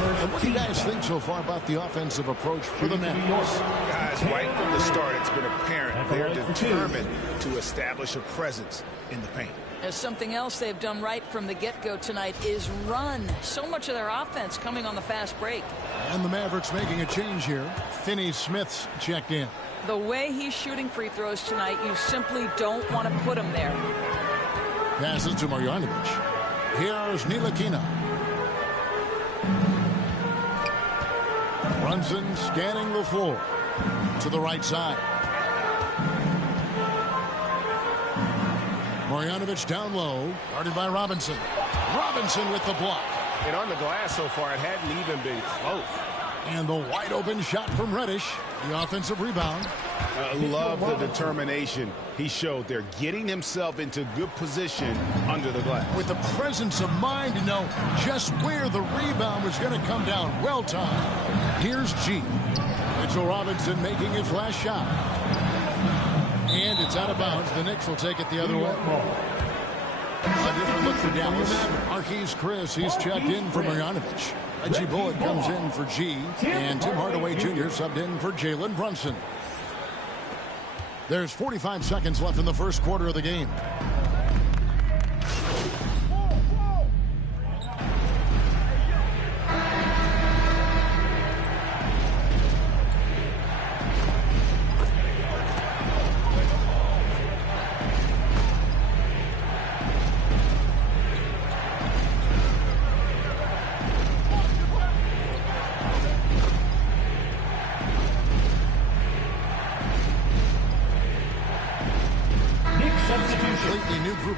And what do you guys think so far about the offensive approach for the Mavericks? Guys, right from the start, it's been apparent they're determined to establish a presence in the paint. There's something else they've done right from the get-go tonight is run. So much of their offense coming on the fast break. And the Mavericks making a change here. Finney-Smith's checked in. The way he's shooting free throws tonight, you simply don't want to put him there. Passes to Marjanovic. Here's Ntilikina. Brunson scanning the floor to the right side. Marjanovic down low, guarded by Robinson. Robinson with the block. And on the glass so far, it hadn't even been close. And the wide open shot from Reddish. The offensive rebound. I love the determination he showed there, getting himself into good position under the glass. With the presence of mind to know just where the rebound was going to come down. Well timed. Here's G. Mitchell Robinson making his last shot. And it's out of bounds. The Knicks will take it the other way. A different look for Dallas. Marquise Chris, he's checked in for Marjanovic. Reggie Bullock comes in for G. And Tim Hardaway Jr. subbed in for Jalen Brunson. There's 45 seconds left in the first quarter of the game.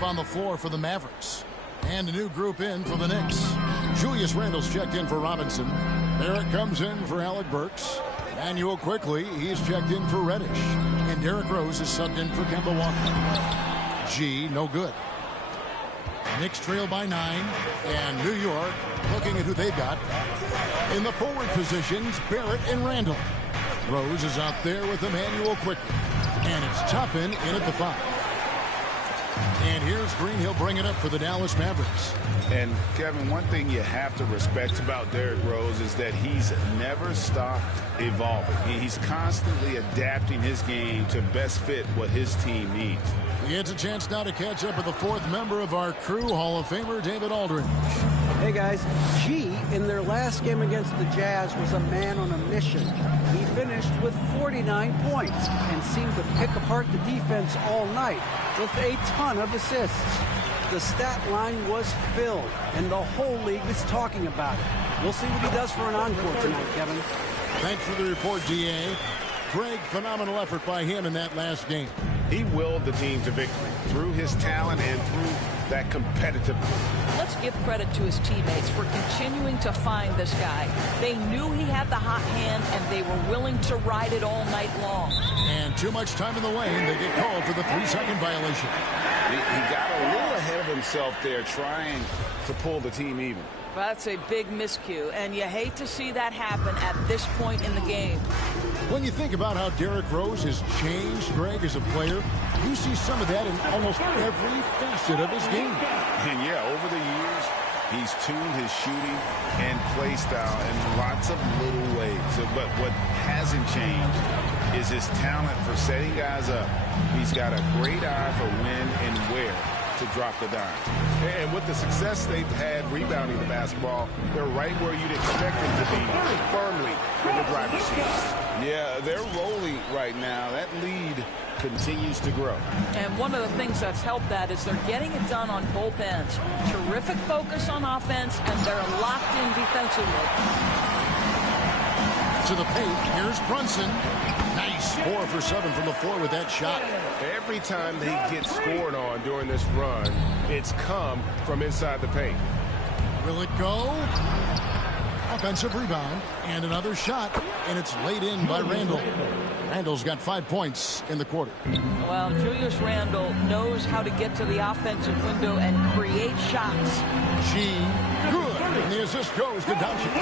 On the floor for the Mavericks. And a new group in for the Knicks. Julius Randle's checked in for Robinson. Barrett comes in for Alec Burks. Manuel Quickly, he's checked in for Reddish. And Derrick Rose is subbed in for Kemba Walker. G, no good. Knicks trail by 9. And New York looking at who they've got. In the forward positions, Barrett and Randle. Rose is out there with Emmanuel Quickly. And it's Toppin in at the 5. And here's Green. He'll bring it up for the Dallas Mavericks. And, Kevin, one thing you have to respect about Derrick Rose is that he's never stopped evolving. He's constantly adapting his game to best fit what his team needs. He gets a chance now to catch up with the 4th member of our crew, Hall of Famer David Aldridge. Hey, guys. G, in their last game against the Jazz, was a man on a mission. He finished with 49 points and seemed to pick apart the defense all night with a ton of assists. The stat line was filled, and the whole league is talking about it. We'll see what he does for an encore tonight, Kevin. Thanks for the report, D.A. Greg, phenomenal effort by him in that last game. He willed the team to victory through his talent and through that competitiveness. Let's give credit to his teammates for continuing to find this guy. They knew he had the hot hand, and they were willing to ride it all night long. And too much time in the lane. They get called for the 3-second violation. He got a little ahead of himself there, trying to pull the team even. That's a big miscue, and you hate to see that happen at this point in the game. When you think about how Derrick Rose has changed, Greg, as a player, you see some of that in almost every facet of his game. And yeah, over the years, he's tuned his shooting and play style in lots of little ways. But what hasn't changed is his talent for setting guys up. He's got a great eye for when and where to drop the dime. And with the success they've had rebounding the basketball, they're right where you'd expect them to be, firmly in the driver's seat. Yeah, they're rolling right now. That lead continues to grow. And one of the things that's helped that is they're getting it done on both ends. Terrific focus on offense, and they're locked in defensively. To the paint, here's Brunson. Nice, 4 for 7 from the floor with that shot. Every time they get scored on during this run, it's come from inside the paint. Will it go? Offensive rebound and another shot, and it's laid in by Randle. Randall's got 5 points in the quarter. Well, Julius Randle knows how to get to the offensive window and create shots. Good. And the assist goes to Doncic.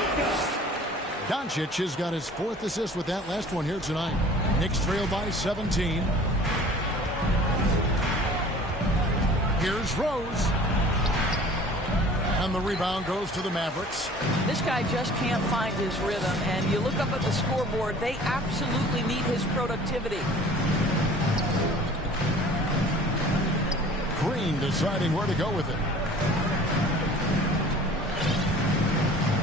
Doncic has got his 4th assist with that last one here tonight. Knicks trail by 17. Here's Rose. And the rebound goes to the Mavericks. This guy just can't find his rhythm, and you look up at the scoreboard, they absolutely need his productivity. Green deciding where to go with it.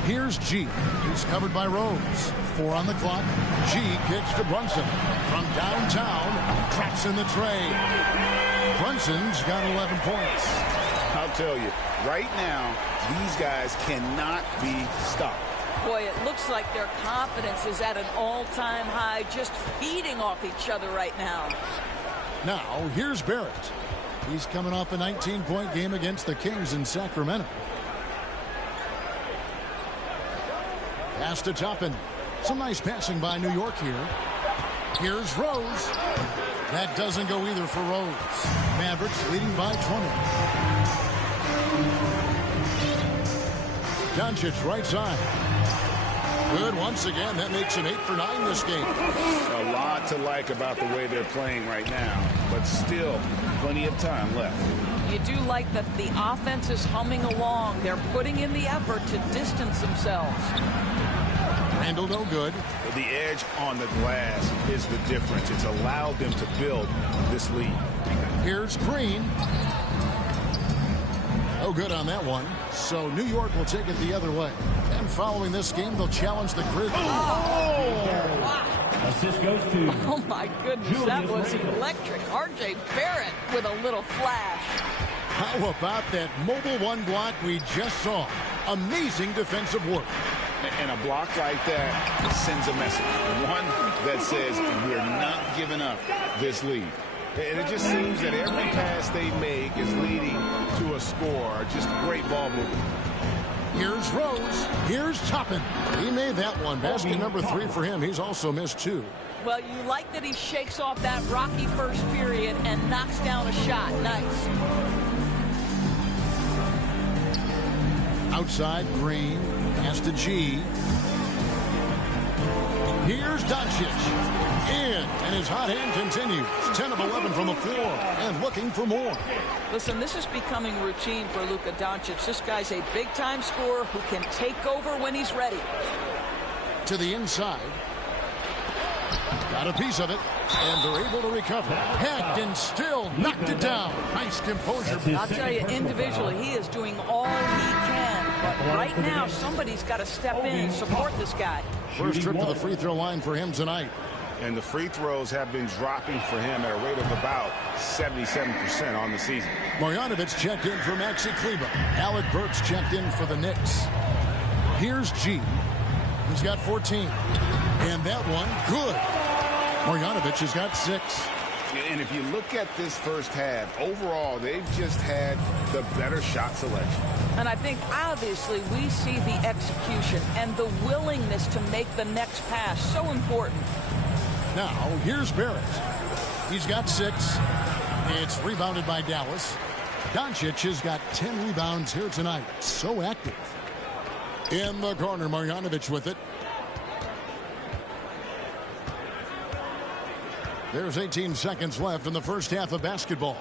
Here's G. He's covered by Rose. 4 on the clock. G kicks to Brunson. From downtown, traps in the tray. Brunson's got 11 points. I'll tell you, right now, these guys cannot be stopped. Boy, it looks like their confidence is at an all-time high, just feeding off each other right now. Now, here's Barrett. He's coming off a 19-point game against the Kings in Sacramento. Pass to Toppin. Some nice passing by New York here. Here's Rose. That doesn't go either for Rose. Mavericks leading by 20. Doncic right side. Good once again. That makes him 8 for 9 this game. A lot to like about the way they're playing right now, but still plenty of time left. You do like that the offense is humming along. They're putting in the effort to distance themselves. Randall no good. The edge on the glass is the difference. It's allowed them to build this lead. Here's Green. No good on that one. So New York will take it the other way. And following this game, they'll challenge the grid. Assist goes to. Oh my goodness, that was electric. R.J. Barrett with a little flash. How about that mobile one block we just saw? Amazing defensive work. And a block like that sends a message. One that says we're not giving up this lead. And it just seems that every pass they make is leading to a score. Just great ball movement. Here's Rose. Here's Toppin. He made that one. Basket number 3 for him. He's also missed 2. Well, you like that he shakes off that rocky first period and knocks down a shot. Nice. Outside, Green. Pass to G. Here's Doncic. In, and his hot hand continues. 10 of 11 from the floor, and looking for more. Listen, this is becoming routine for Luka Doncic. This guy's a big-time scorer who can take over when he's ready. To the inside. Got a piece of it, and they're able to recover. Hacked and still knocked it down. Nice composure. I'll tell you, individually, he is doing all he can. But right now, somebody's got to step in and support this guy. First trip to the free throw line for him tonight. And the free throws have been dropping for him at a rate of about 77% on the season. Marjanovic checked in for Maxi Kleber. Alec Burks checked in for the Knicks. Here's G. He's got 14. And that one, good. Marjanovic has got 6. And if you look at this first half, overall, they've just had the better shot selection. And I think, obviously, we see the execution and the willingness to make the next pass so important. Now, here's Barrett. He's got 6. It's rebounded by Dallas. Doncic has got 10 rebounds here tonight. So active. In the corner, Marjanovic with it. There's 18 seconds left in the first half of basketball.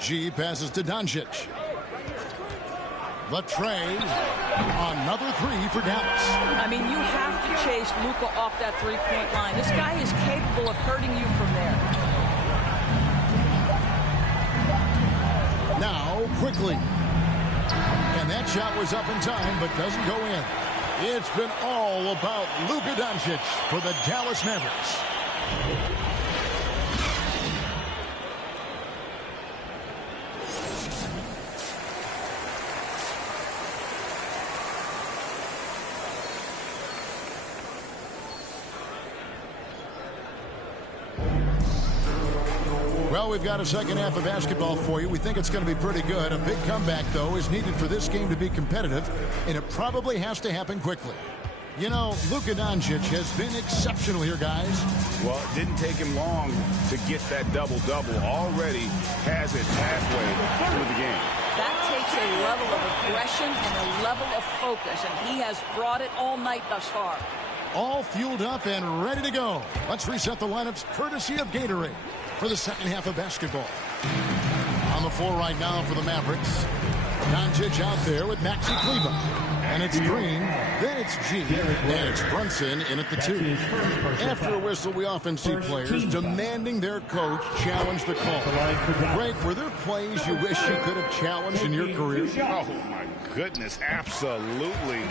G passes to Doncic. The tray. Another 3 for Dallas. I mean, you have to chase Luka off that three-point line. This guy is capable of hurting you from there. Now, quickly. And that shot was up in time, but doesn't go in. It's been all about Luka Doncic for the Dallas Mavericks. Well, we've got a second half of basketball for you. We think it's going to be pretty good. A big comeback, though, is needed for this game to be competitive, and it probably has to happen quickly. You know, Luka Doncic has been exceptional here, guys. Well, it didn't take him long to get that double-double. Already has it halfway through the game. That takes a level of aggression and a level of focus, and he has brought it all night thus far. All fueled up and ready to go. Let's reset the lineups courtesy of Gatorade for the second half of basketball. On the floor right now for the Mavericks. Doncic out there with Maxi Kleber. And it's Green, then it's G, and it's Brunson in at the 2. After a whistle, we often see players demanding their coach challenge the call. Greg, were there plays you wish you could have challenged in your career? Oh, my goodness, absolutely.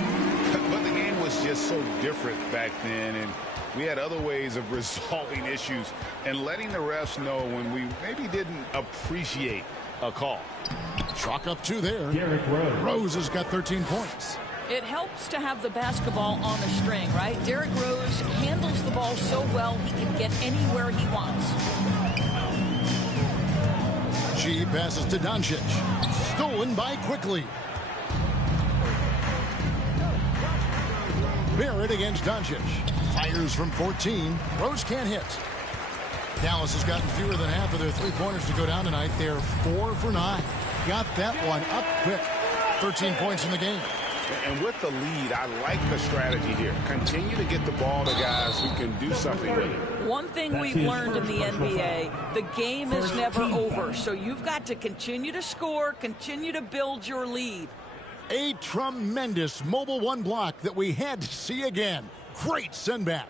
But the game was just so different back then, and we had other ways of resolving issues and letting the refs know when we maybe didn't appreciate a call. Chalk up 2 there. Rose has got 13 points. It helps to have the basketball on the string, right? Derrick Rose handles the ball so well he can get anywhere he wants. G passes to Doncic. Stolen by Quickly. Barrett against Doncic. Fires from 14. Rose can't hit. Dallas has gotten fewer than half of their three-pointers to go down tonight. They're 4 for 9. Got that one up quick. 13 points in the game. And with the lead, I like the strategy here. Continue to get the ball to guys who can do something with it. One thing we've learned in the NBA, the game is never over. So you've got to continue to score, continue to build your lead. A tremendous mobile 1 block that we had to see again. Great send back.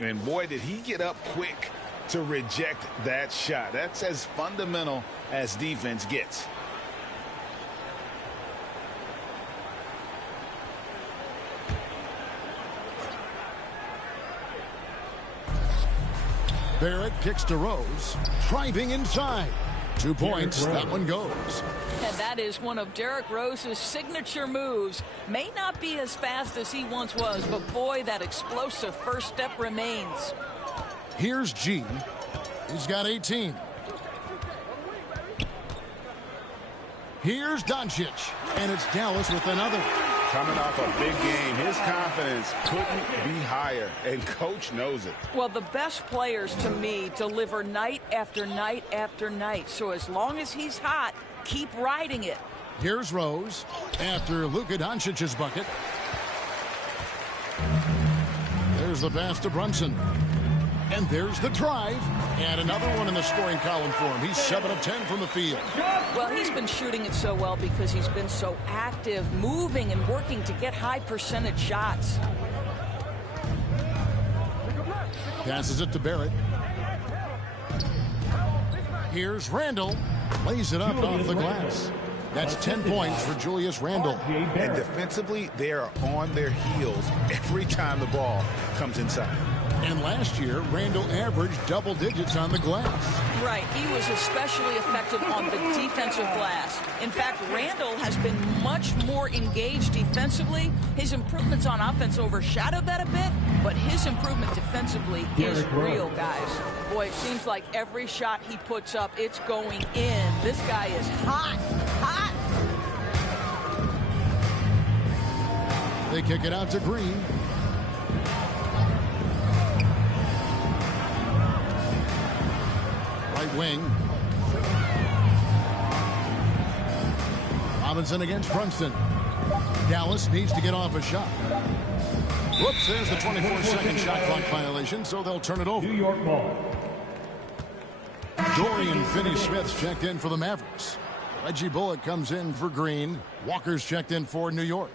And boy, did he get up quick to reject that shot. That's as fundamental as defense gets. Barrett kicks to Rose. Driving inside. 2 points. That one goes. And that is one of Derrick Rose's signature moves. May not be as fast as he once was, but boy, that explosive first step remains. Here's G. He's got 18. Here's Doncic. And it's Dallas with another. Coming off a big game, his confidence couldn't be higher, and coach knows it. Well, the best players to me deliver night after night after night. So as long as he's hot, keep riding it. Here's Rose after Luka Doncic's bucket. There's the pass to Brunson. And there's the drive. And another one in the scoring column for him. He's 7 of 10 from the field. Well, he's been shooting it so well because he's been so active, moving and working to get high percentage shots. Passes it to Barrett. Here's Randle. Lays it up off the glass. That's 10 points for Julius Randle. And defensively, they are on their heels every time the ball comes inside. And last year, Randle averaged double digits on the glass. Right. He was especially effective on the defensive glass. In fact, Randle has been much more engaged defensively. His improvements on offense overshadowed that a bit, but his improvement defensively is real, guys. Boy, it seems like every shot he puts up, it's going in. This guy is hot, hot. They kick it out to Green. Right wing. Robinson against Brunson. Dallas needs to get off a shot. Whoops, there's the 24-second shot clock violation, so they'll turn it over. New York ball. Dorian Finney-Smith's checked in for the Mavericks. Reggie Bullock comes in for Green. Walker's checked in for New York.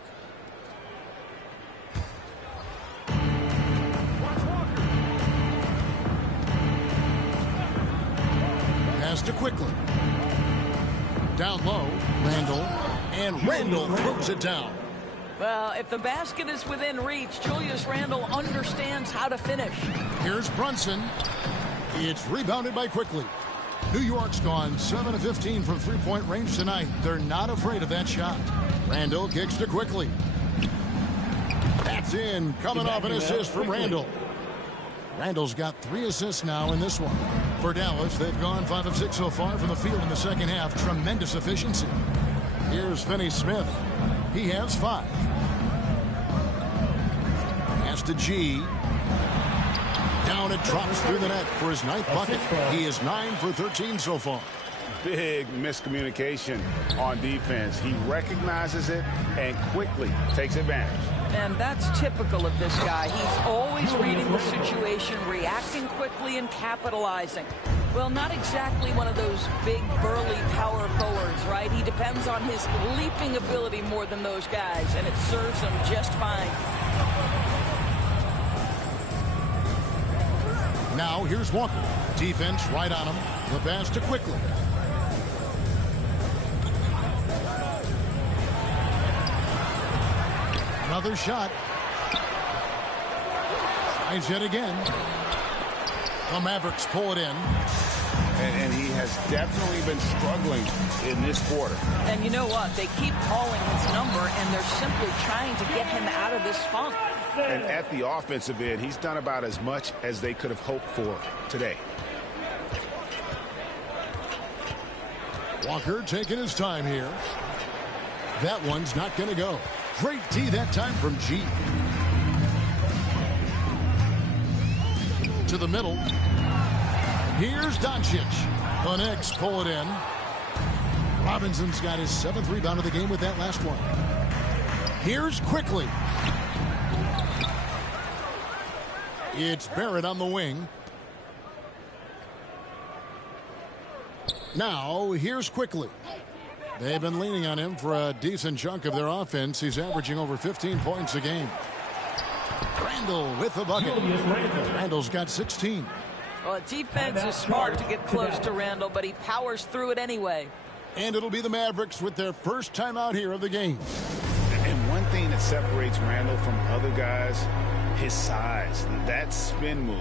Pass to Quickly. Down low, Randle. And Randle throws it down. Well, if the basket is within reach, Julius Randle understands how to finish. Here's Brunson. It's rebounded by Quickly. New York's gone 7 of 15 from three-point range tonight. They're not afraid of that shot. Randle kicks to Quickly. That's in. Coming off an assist from Randle. Randle's got 3 assists now in this one. For Dallas, they've gone 5 of 6 so far from the field in the second half. Tremendous efficiency. Here's Finney-Smith. He has 5. to G. Down it drops through the net for his 9th bucket. He is 9 for 13 so far. Big miscommunication on defense. He recognizes it and quickly takes advantage. And that's typical of this guy. He's always reading the situation, reacting quickly, and capitalizing. Well, not exactly one of those big, burly power forwards, right? He depends on his leaping ability more than those guys, and it serves him just fine. Now here's Walker. Defense right on him. The pass to Quickly. Another shot. Tries it again. The Mavericks pull it in. And he has definitely been struggling in this quarter. And you know what? They keep calling his number, and they're simply trying to get him out of this funk. And at the offensive end, he's done about as much as they could have hoped for today. Walker taking his time here. That one's not going to go. Great D that time from G. To the middle. Here's Doncic. The Knicks pull it in. Robinson's got his 7th rebound of the game with that last one. Here's Quickly. It's Barrett on the wing. Now, here's Quickly. They've been leaning on him for a decent chunk of their offense. He's averaging over 15 points a game. Randall with the bucket. Randall's got 16. Well, defense is smart to get close to Randall, but he powers through it anyway. And it'll be the Mavericks with their first time out here of the game. And one thing that separates Randall from other guys, his size. That spin move.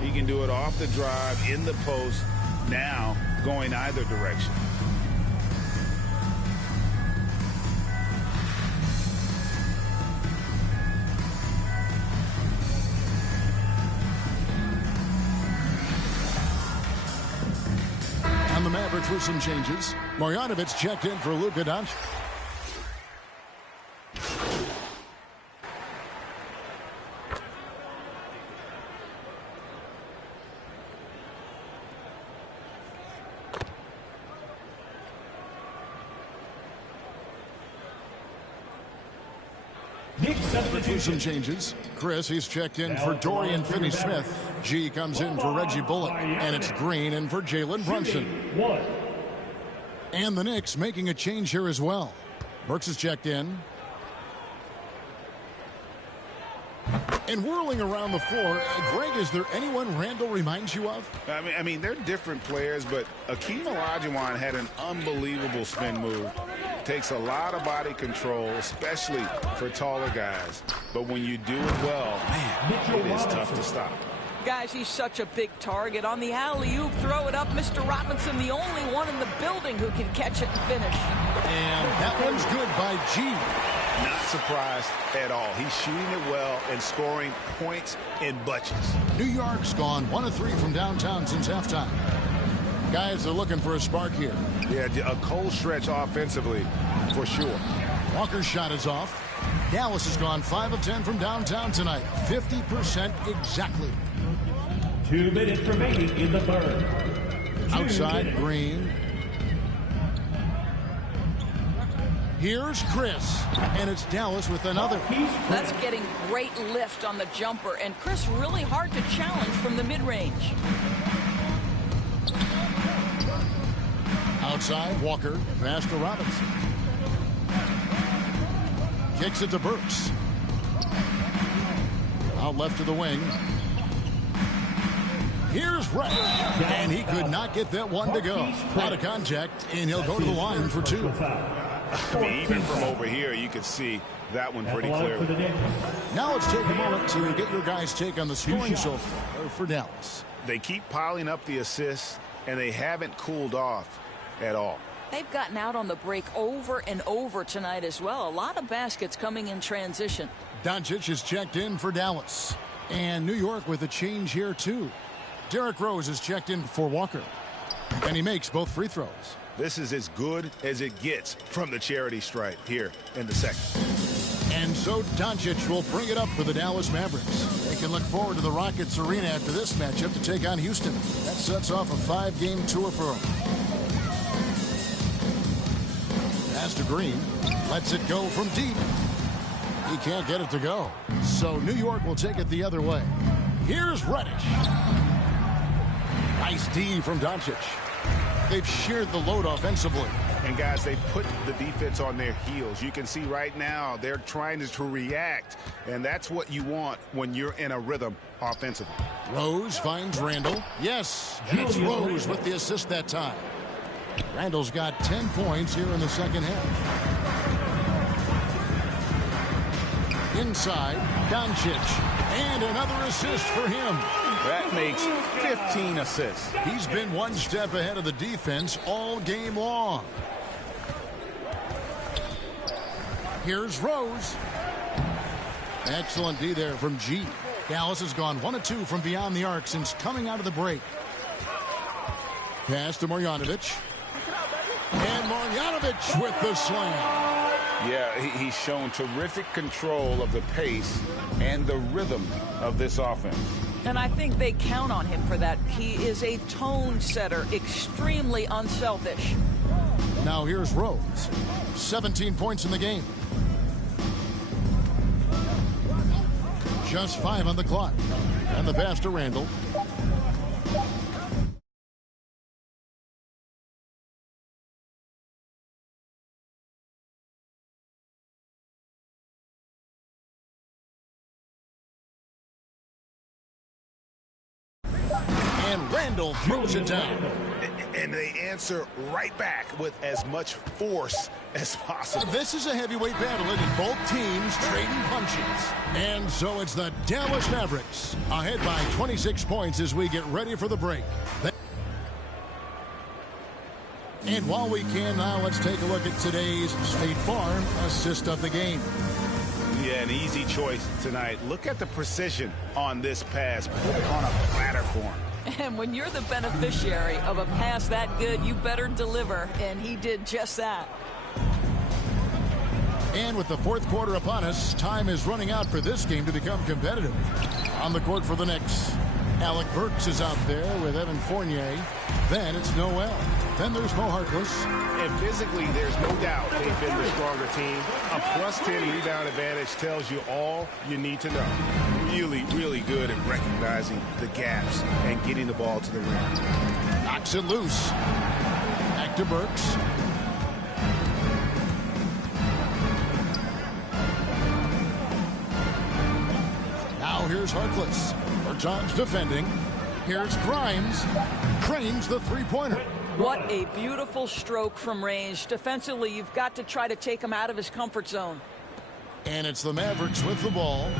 He can do it off the drive, in the post, now going either direction. On the Mavericks with some changes. Marjanovic checked in for Luka Doncic. With some changes. Chris, he's checked in for Dorian Finney-Smith. G comes in for Reggie Bullock. And it's Green in for Jalen Brunson. And the Knicks making a change here as well. Burks is checked in. And whirling around the floor, Greg, is there anyone Randall reminds you of? I mean, they're different players, but Akeem Olajuwon had an unbelievable spin move. Takes a lot of body control, especially for taller guys. But when you do it well, man, it is tough to stop. Guys, he's such a big target. On the alley-oop, throw it up. Mr. Robinson, the only one in the building who can catch it and finish. And that one's good by G. Not surprised at all. He's shooting it well and scoring points in bunches. New York's gone 1 of 3 from downtown since halftime. Guys are looking for a spark here. Yeah, a cold stretch offensively for sure. Walker's shot is off. Dallas has gone 5 of 10 from downtown tonight. 50% exactly. 2 minutes remaining in the third. Outside, Green. Here's Chris, and it's Dallas with another. That's getting great lift on the jumper, and Chris really hard to challenge from the mid-range. Outside, Walker, pass to Robinson. Kicks it to Burks. Out left to the wing. Here's Wright, and he could not get that one to go. Out of contact, and he'll go to the line for 2. I mean, even from over here, you can see that one pretty clearly. Now let's take a moment to get your guys' take on the scoring so far for Dallas. They keep piling up the assists, and they haven't cooled off at all. They've gotten out on the break over and over tonight as well. A lot of baskets coming in transition. Doncic is checked in for Dallas. And New York with a change here, too. Derrick Rose is checked in for Walker. And he makes both free throws. This is as good as it gets from the charity stripe here in the second. And so Doncic will bring it up for the Dallas Mavericks. They can look forward to the Rockets Arena after this matchup to take on Houston. That sets off a 5-game tour for them. Pass to Green. Lets it go from deep. He can't get it to go. So New York will take it the other way. Here's Reddish. Nice D from Doncic. They've shared the load offensively. And guys, they put the defense on their heels. You can see right now they're trying to react, and that's what you want when you're in a rhythm offensively. Rose finds Randall. Yes, and it's Rose with the assist that time. Randall's got 10 points here in the second half. Inside, Doncic, and another assist for him. That makes 15 assists. He's been one step ahead of the defense all game long. Here's Rose. Excellent D there from G. Dallas has gone 1 of 2 from beyond the arc since coming out of the break. Pass to Marjanovic. And Marjanovic with the slam. Yeah, he's shown terrific control of the pace and the rhythm of this offense. And I think they count on him for that. He is a tone setter, extremely unselfish. Now here's Rose. 17 points in the game. Just 5 on the clock. And the pass to Randall. And Randall throws it down. And they answer right back with as much force as possible. This is a heavyweight battle, and both teams trading punches. And so it's the Dallas Mavericks ahead by 26 points as we get ready for the break. And while we can now, let's take a look at today's State Farm assist of the game. Yeah, an easy choice tonight. Look at the precision on this pass. Put it on a platter for him. And when you're the beneficiary of a pass that good, you better deliver. And he did just that. And with the fourth quarter upon us, time is running out for this game to become competitive. On the court for the Knicks, Alec Burks is out there with Evan Fournier. Then it's Noel. Then there's Mo Harkless. And physically, there's no doubt they've been the stronger team. A +10 rebound advantage tells you all you need to know. Really, really good at recognizing the gaps and getting the ball to the rim. Knocks it loose. Back to Burks. Now here's Harkless. Bertans defending. Here's Grimes. Cranes the three-pointer. What a beautiful stroke from range. Defensively, you've got to try to take him out of his comfort zone. And it's the Mavericks with the ball.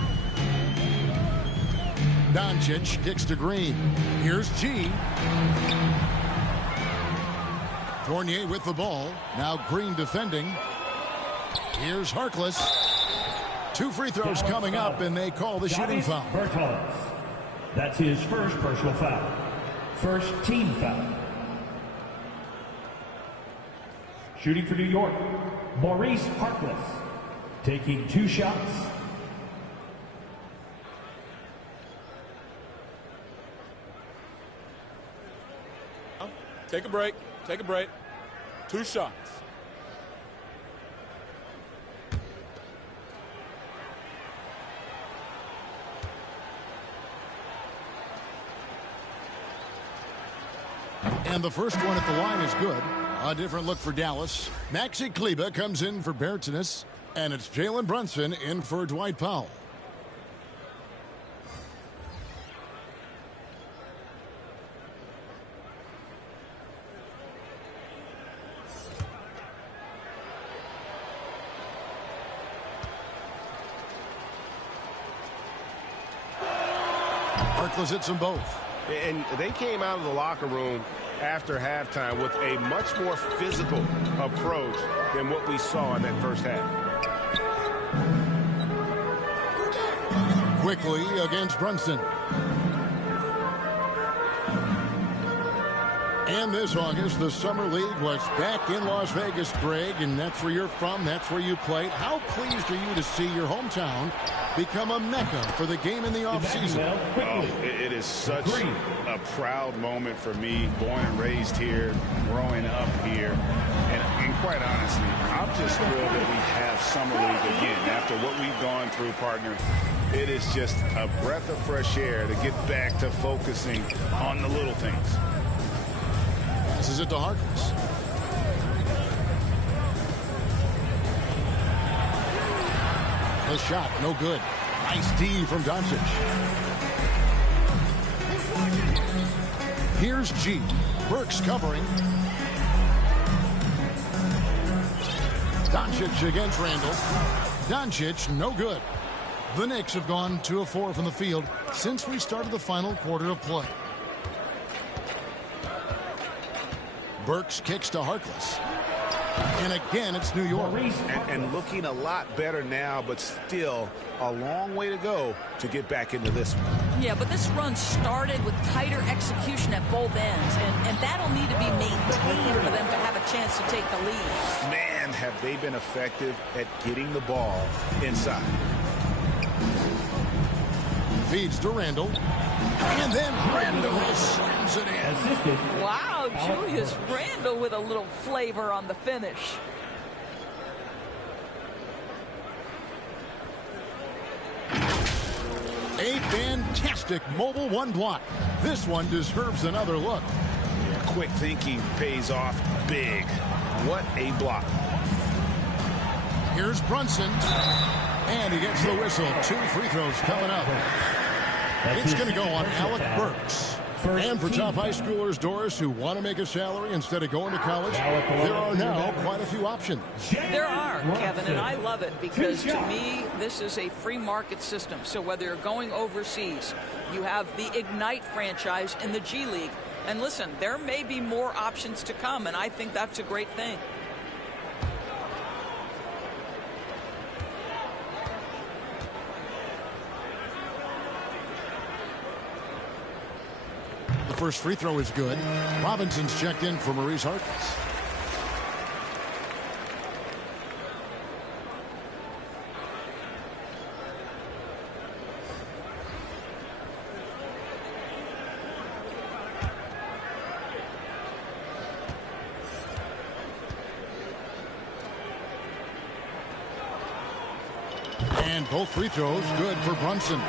Doncic kicks to Green. Here's G. Fournier with the ball. Now Green defending. Here's Harkless. 2 free throws coming up, and they call the shooting foul. Bertans. That's his first personal foul. First team foul. Shooting for New York, Maurice Harkless. Taking 2 shots. Take a break. Take a break. 2 shots. And the first one at the line is good. A different look for Dallas. Maxi Kleber comes in for Bertans, and it's Jalen Brunson in for Dwight Powell. Harkless hits them both. And they came out of the locker room after halftime with a much more physical approach than what we saw in that first half. Quickly against Brunson. And this August, the Summer League was back in Las Vegas, Greg, and that's where you're from. That's where you played. How pleased are you to see your hometown become a mecca for the game in the offseason? Oh, it is such a proud moment for me, born and raised here, growing up here. And quite honestly, I'm just thrilled that we have Summer League again. After what we've gone through, partner, it is just a breath of fresh air to get back to focusing on the little things. This is it to Harkless. The shot, no good. Nice D from Doncic. Here's G. Burks covering. Doncic against Randall. Doncic, no good. The Knicks have gone 2 of 4 from the field since we started the final quarter of play. Burks kicks to Harkless. And again, it's New York. And looking a lot better now, but still a long way to go to get back into this one. Yeah, but this run started with tighter execution at both ends, and that'll need to be maintained for them to have a chance to take the lead. Man, have they been effective at getting the ball inside. Feeds to Randall. And then Randall slams it in. Wow, Julius Randall with a little flavor on the finish. A fantastic mobile one block. This one deserves another look. Yeah, quick thinking pays off big. What a block. Here's Brunson. And he gets the whistle. 2 free throws coming up. It's going to go on Alec Burks. And for top high schoolers, Doris, who want to make a salary instead of going to college, there are now quite a few options. There are, Kevin, and I love it because to me, this is a free market system. So whether you're going overseas, you have the Ignite franchise in the G League. And listen, there may be more options to come, and I think that's a great thing. The first free throw is good. Robinson's checked in for Maurice Harkless. And both free throws good for Brunson.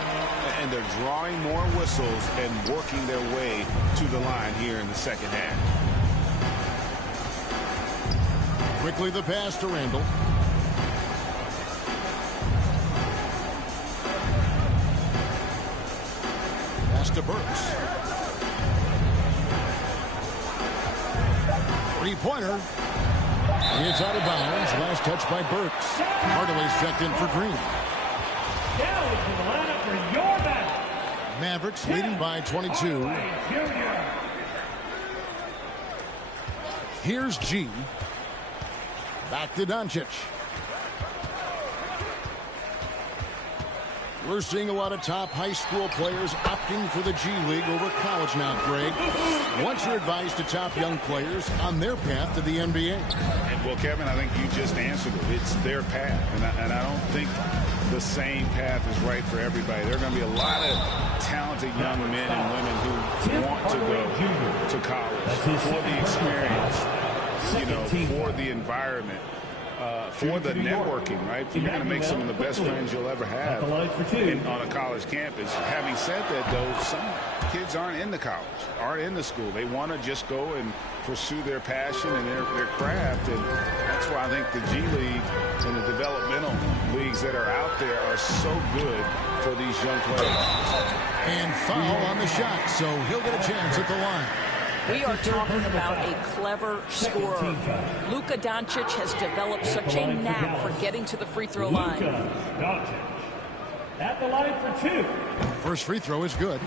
And they're drawing more whistles and working their way to the line here in the second half. Quickly the pass to Randall. Pass to Burks. Three-pointer. It's out of bounds. Last touch by Burks. Hardaway's checked in for Green. Now into the lineup for your Mavericks. Mavericks leading by 22. Here's G. Back to Doncic. We're seeing a lot of top high school players opting for the G League over college now, Greg. What's your advice to top young players on their path to the NBA? Well, Kevin, I think you just answered it. It's their path. And I don't think the same path is right for everybody. There are going to be a lot of talented young men and women who want to go to college for the experience, for the environment. For the networking, right? You're going to make some of the best friends you'll ever have on a college campus. Having said that, though, some kids aren't in the college, aren't in the school. They want to just go and pursue their passion and their craft. And that's why I think the G League and the developmental leagues that are out there are so good for these young players. And foul on the shot, so he'll get a chance at the line. We are talking about a clever scorer. Luka Doncic has developed such a knack for getting to the free throw line. Doncic at the line for 2. First free throw is good.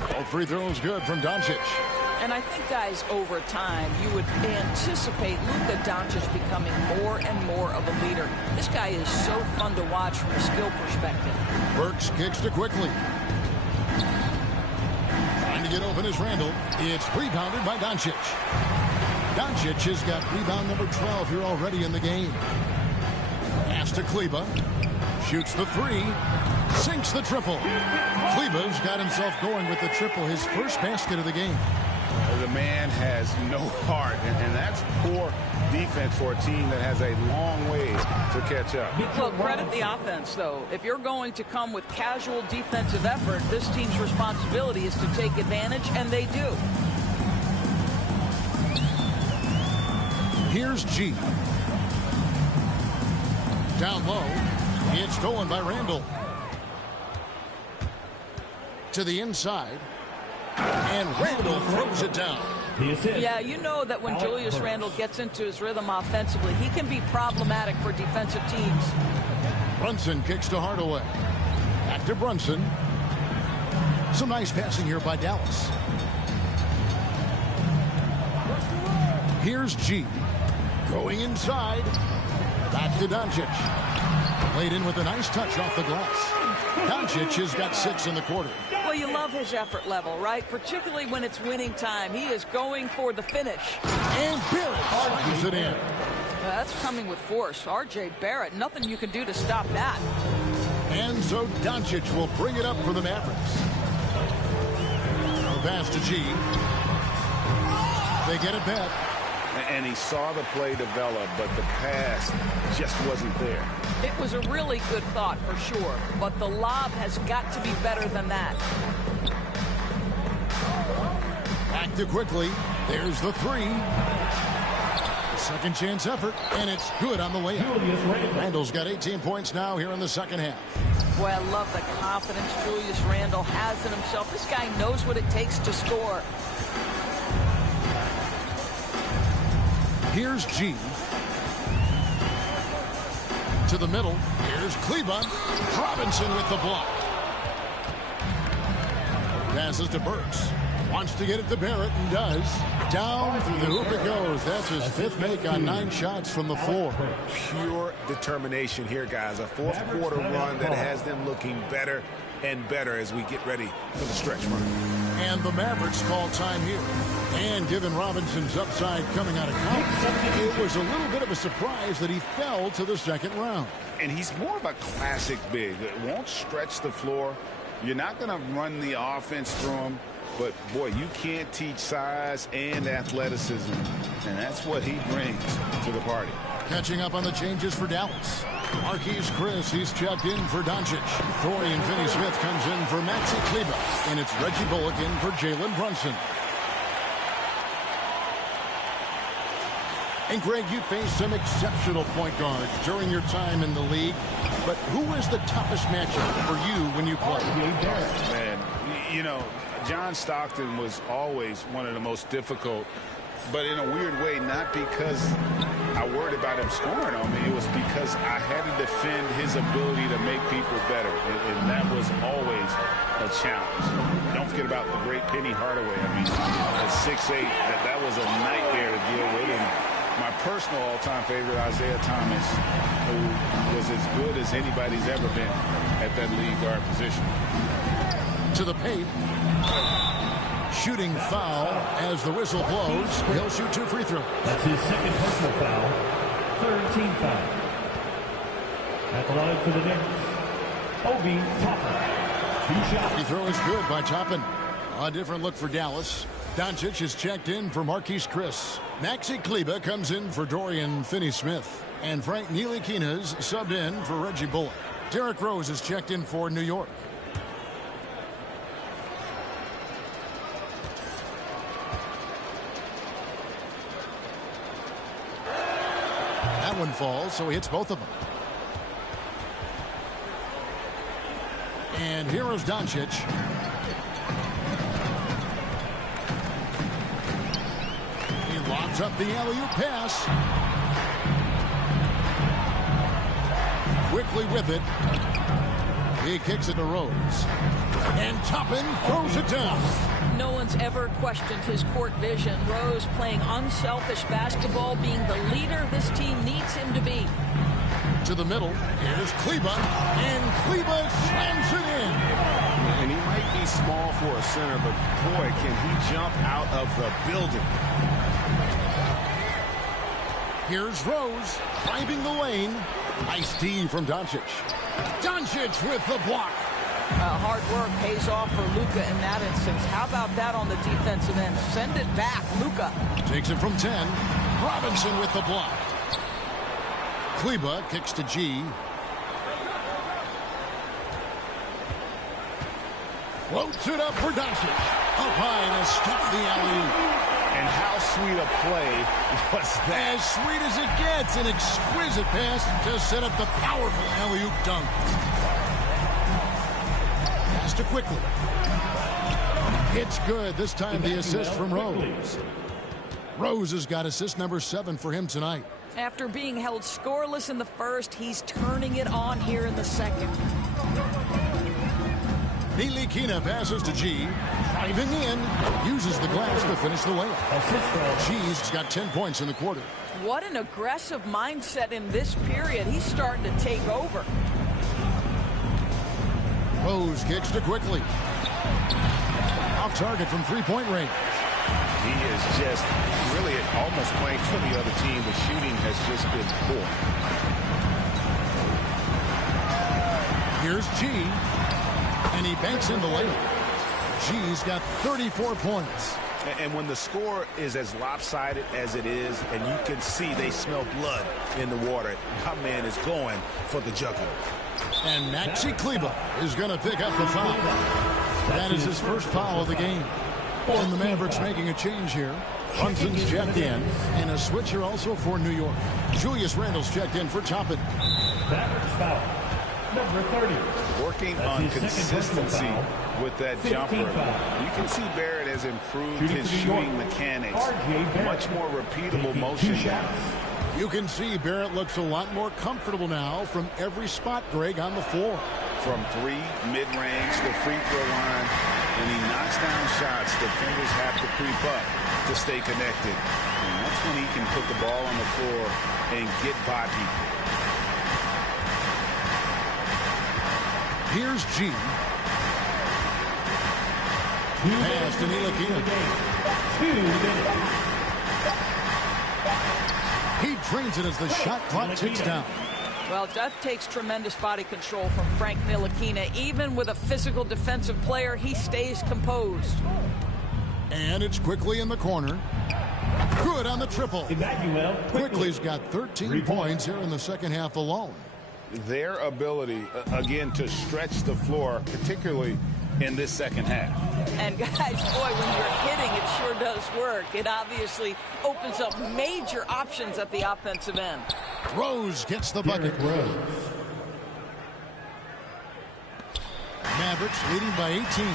Both free throws good from Doncic. And I think, guys, over time, you would anticipate Luka Doncic becoming more and more of a leader. This guy is so fun to watch from a skill perspective. Burks kicks to quickly. Trying to get open is Randall. It's rebounded by Doncic. Doncic has got rebound number 12 here already in the game. Pass to Kleba. Shoots the three. Sinks the triple. Kleba's got himself going with the triple, his first basket of the game. The man has no heart, and that's poor defense for a team that has a long way to catch up. Look, credit the offense, though. If you're going to come with casual defensive effort, this team's responsibility is to take advantage, and they do. Here's G. Down low. It's stolen by Randall. To the inside. And Randall throws it down. Yeah, you know that when Julius Randle gets into his rhythm offensively, he can be problematic for defensive teams. Brunson kicks to Hardaway. Back to Brunson. Some nice passing here by Dallas. Here's G. Going inside. Back to Doncic. Laid in with a nice touch off the glass. Doncic has got 6 in the quarter. Well, you love his effort level, right? Particularly when it's winning time. He is going for the finish. And Barrett argues it in. That's coming with force. R.J. Barrett, nothing you can do to stop that. And so Doncic will bring it up for the Mavericks. The pass to G. They get it back. And he saw the play develop, but the pass just wasn't there. It was a really good thought for sure, but the lob has got to be better than that. Back to quickly. There's the three. Second chance effort, and it's good on the layup. Randall's got 18 points now here in the second half. Boy, I love the confidence Julius Randle has in himself. This guy knows what it takes to score. Here's G. To the middle. Here's Kleba. Robinson with the block. Passes to Burks. Wants to get it to Barrett and does. Down through the hoop it goes. That's his 5th make on 9 shots from the floor. Pure determination here, guys. A fourth quarter run that has them looking better and better as we get ready for the stretch run. And the Mavericks call time here. And given Robinson's upside coming out of college, it was a little bit of a surprise that he fell to the second round. And he's more of a classic big. It won't stretch the floor. You're not going to run the offense through him. But, boy, you can't teach size and athleticism. And that's what he brings to the party. Catching up on the changes for Dallas. Marquise Chris, he's checked in for Doncic. Dorian Finney-Smith comes in for Maxi Kleber. And it's Reggie Bullock in for Jalen Brunson. And, Greg, you faced some exceptional point guards during your time in the league. But who was the toughest matchup for you when you played? Man, you know, John Stockton was always one of the most difficult, but in a weird way, not because I worried about him scoring on me. It was because I had to defend his ability to make people better, and that was always a challenge. Don't forget about the great Penny Hardaway. I mean, at 6'8", that was a nightmare to deal with. And my personal all-time favorite, Isaiah Thomas, who was as good as anybody's ever been at that lead guard position. To the paint. Shooting foul as the whistle blows. He'll shoot 2 free throws. That's his second personal foul. 3rd team foul. At the line for the Knicks, Obi Toppin. 2 shots. Free throw is good by Toppin. A different look for Dallas. Doncic is checked in for Marquise Chris. Maxi Kleber comes in for Dorian Finney-Smith. And Frank Ntilikina's subbed in for Reggie Bullock. Derrick Rose is checked in for New York. That one falls, so he hits both of them. And here is Doncic. He lobs up the alley-oop pass. Quickly with it. He kicks it to Rose. And Toppin throws it down. No one's ever questioned his court vision. Rose playing unselfish basketball, being the leader this team needs him to be. To the middle, here's Kleba, and Kleba slams it in. And he might be small for a center, but boy, can he jump out of the building. Here's Rose, driving the lane. Nice D from Doncic. Doncic with the block. Hard work pays off for Luka in that instance. How about that on the defensive end? Send it back, Luka. Takes it from 10. Robinson with the block. Kleba kicks to G. Floats it up for Doncic. Up high to stop the alley-oop. And how sweet a play was that? As sweet as it gets. An exquisite pass to set up the powerful alley-oop dunk. Pass to quickly. It's good. This time the assist from Rose. Rose has got assist number 7 for him tonight. After being held scoreless in the first, he's turning it on here in the second. Ntilikina passes to G. Driving in. Uses the glass to finish the layup. G's got 10 points in the quarter. What an aggressive mindset in this period. He's starting to take over. Rose kicks to quickly. Off target from three-point range. He is just really almost playing for the other team. The shooting has just been poor. Here's G. And he banks in the layup. G's got 34 points. And when the score is as lopsided as it is, and you can see they smell blood in the water, my man is going for the jugular. And Maxi Kleba is going to pick up the foul. That is his first foul of the game. And the Mavericks making a change here. Brunson's checked in. And a switcher also for New York. Julius Randle's checked in for Toppin. Mavericks foul. Number 30. Working on consistency with that jumper. You can see Barrett has improved his shooting mechanics. Much more repeatable motion now. You can see Barrett looks a lot more comfortable now from every spot, Greg, on the floor. From 3, mid-range, the free throw line. When he knocks down shots, the fingers have to creep up to stay connected. And that's when he can put the ball on the floor and get by people. Here's G. Pass to Ntilikina. 2 minutes. He drains it as the shot clock ticks down. Well, that takes tremendous body control from Frank Ntilikina. Even with a physical defensive player, he stays composed. And it's Quickly in the corner. Good on the triple. Quickly's got 13 points here in the second half alone. Their ability, again, to stretch the floor, particularly in this second half. And guys, boy, when you're hitting, it sure does work. It obviously opens up major options at the offensive end. Rose gets the bucket. Mavericks leading by 18.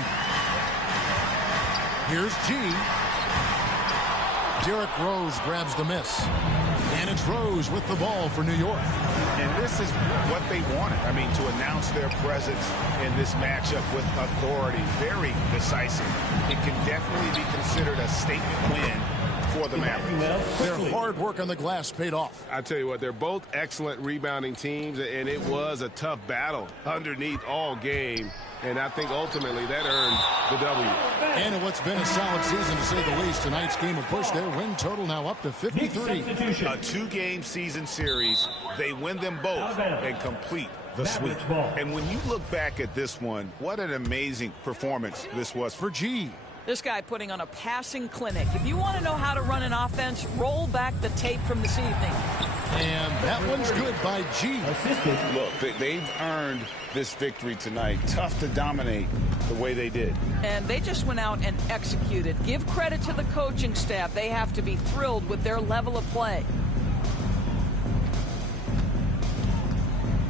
Here's G. Derrick Rose grabs the miss. And it's Rose with the ball for New York. And this is what they wanted. I mean, to announce their presence in this matchup with authority. Very decisive. It can definitely be considered a statement win for the Mavericks. Their hard work on the glass paid off. I tell you what, they're both excellent rebounding teams, and it was a tough battle underneath all game. And I think ultimately that earned the W. And in what's been a solid season, to say the least, tonight's game will push their win total now up to 53. A 2-game season series. They win them both and complete the sweep. And when you look back at this one, what an amazing performance this was for G. This guy putting on a passing clinic. If you want to know how to run an offense, roll back the tape from this evening. And that one's good by G. Look, they've earned this victory tonight. Tough to dominate the way they did. And they just went out and executed. Give credit to the coaching staff. They have to be thrilled with their level of play.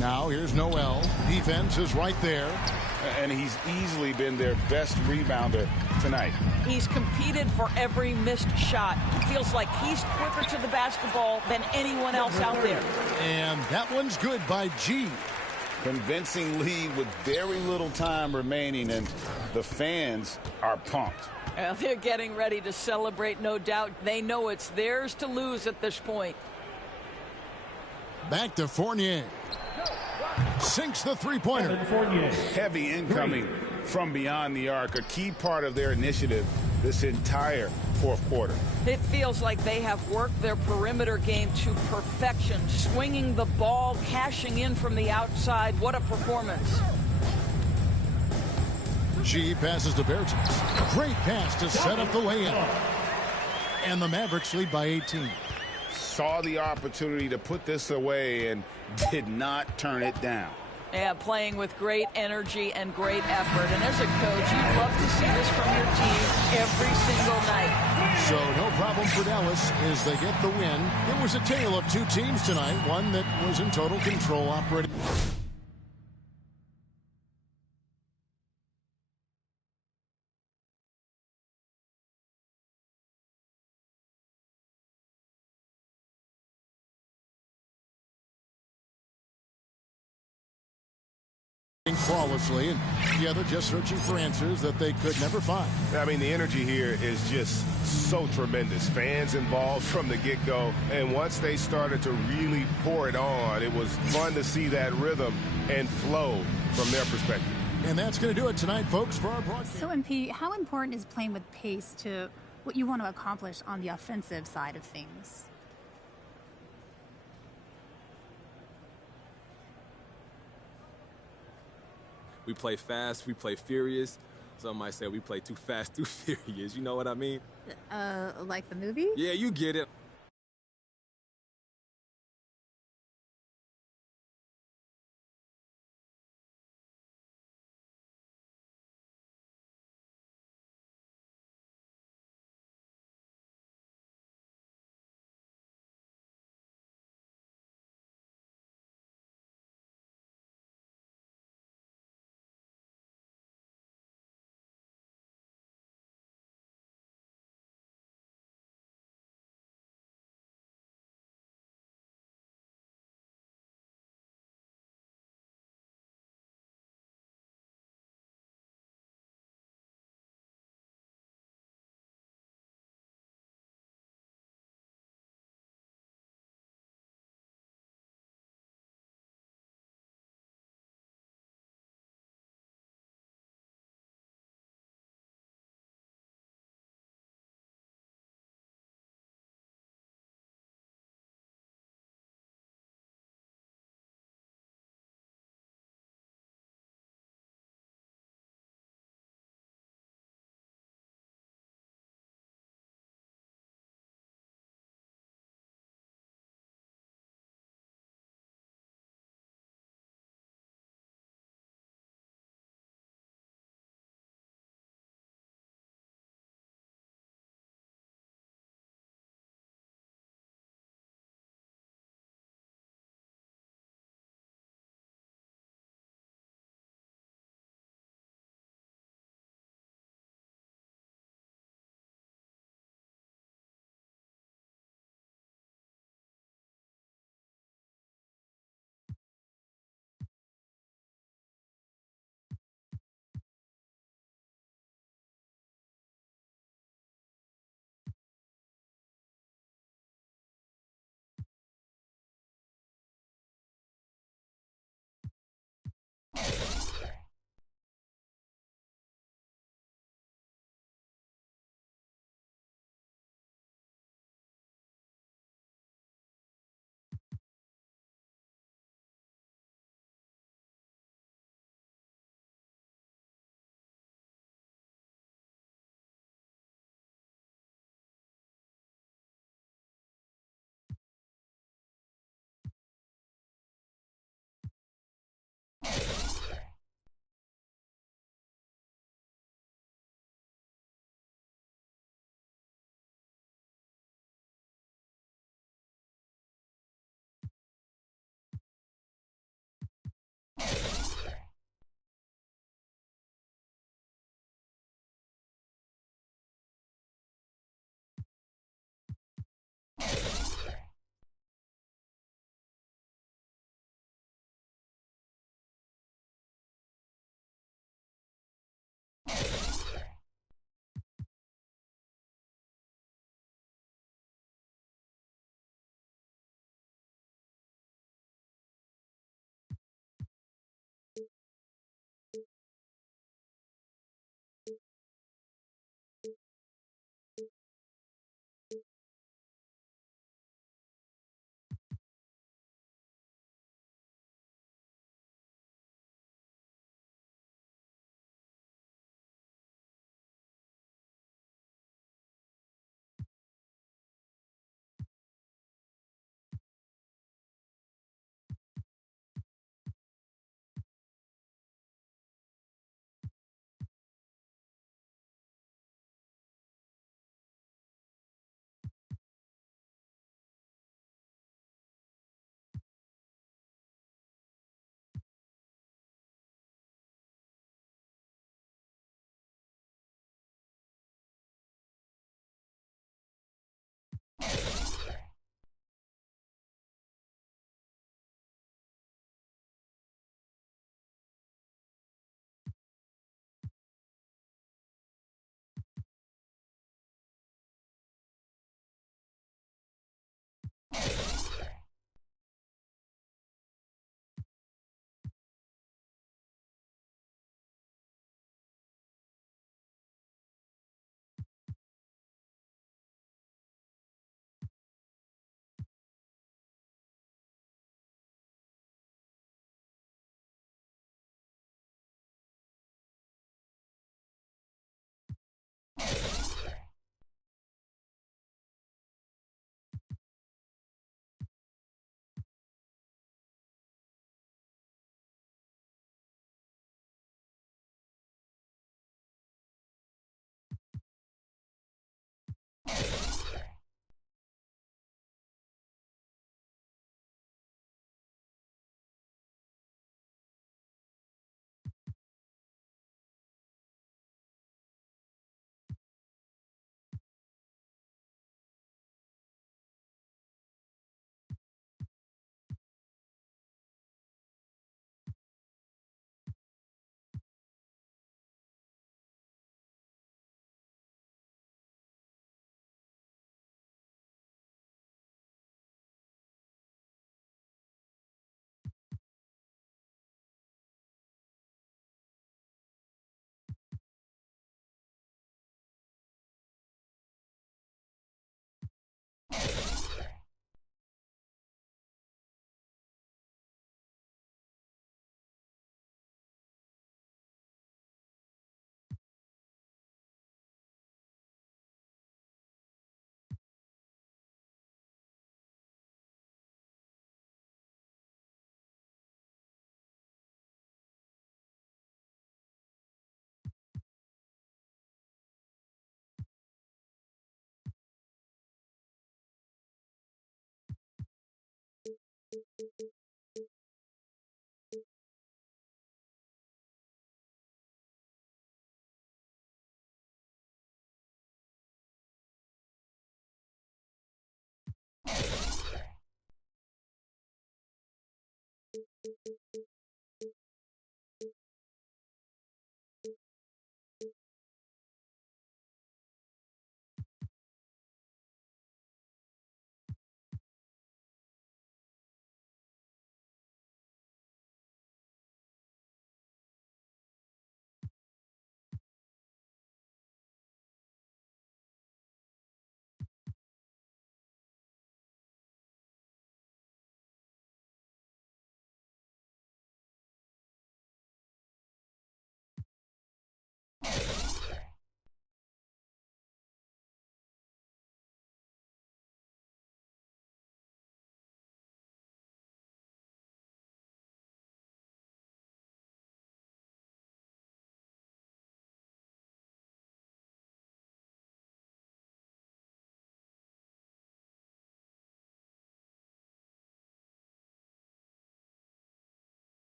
Now here's Noel. Defense is right there. And he's easily been their best rebounder tonight. He's competed for every missed shot. Feels like he's quicker to the basketball than anyone else out there. And that one's good by G. Convincing lead with very little time remaining, and the fans are pumped. Well, they're getting ready to celebrate, no doubt. They know it's theirs to lose at this point. Back to Fournier. Sinks the three-pointer. Heavy incoming from beyond the arc, a key part of their initiative this entire fourth quarter. It feels like they have worked their perimeter game to perfection, swinging the ball, cashing in from the outside. What a performance. G passes to Bertans. Great pass to set up the layup. And the Mavericks lead by 18. Saw the opportunity to put this away and did not turn it down. Yeah, playing with great energy and great effort. And as a coach, you'd love to see this from your team every single night. So no problem for Dallas as they get the win. It was a tale of two teams tonight, one that was in total control operating. Flawlessly, and the other just searching for answers that they could never find. I mean, the energy here is just so tremendous. Fans involved from the get-go, and once they started to really pour it on, it was fun to see that rhythm and flow from their perspective. And that's going to do it tonight, folks, for our broadcast. So, MP, how important is playing with pace to what you want to accomplish on the offensive side of things? We play fast, we play furious. Some might say we play too fast, too furious. You know what I mean? Like the movie? Yeah, you get it.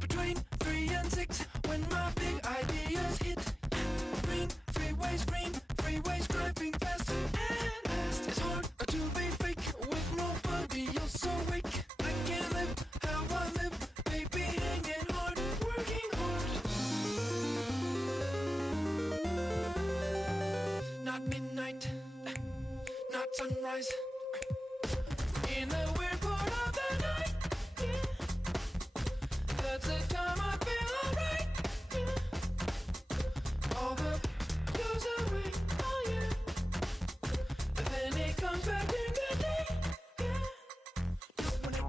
Between 3 and 6, when my big ideas hit. Green freeways driving fast and fast. It's hard to be fake with nobody else awake. I can't live how I live, baby, hanging hard, working hard. Not midnight, not sunrise. In the weird part of the night, yeah. That's the time I feel alright, yeah. All the goes away, oh yeah. And then it comes back in the day, yeah. Just when it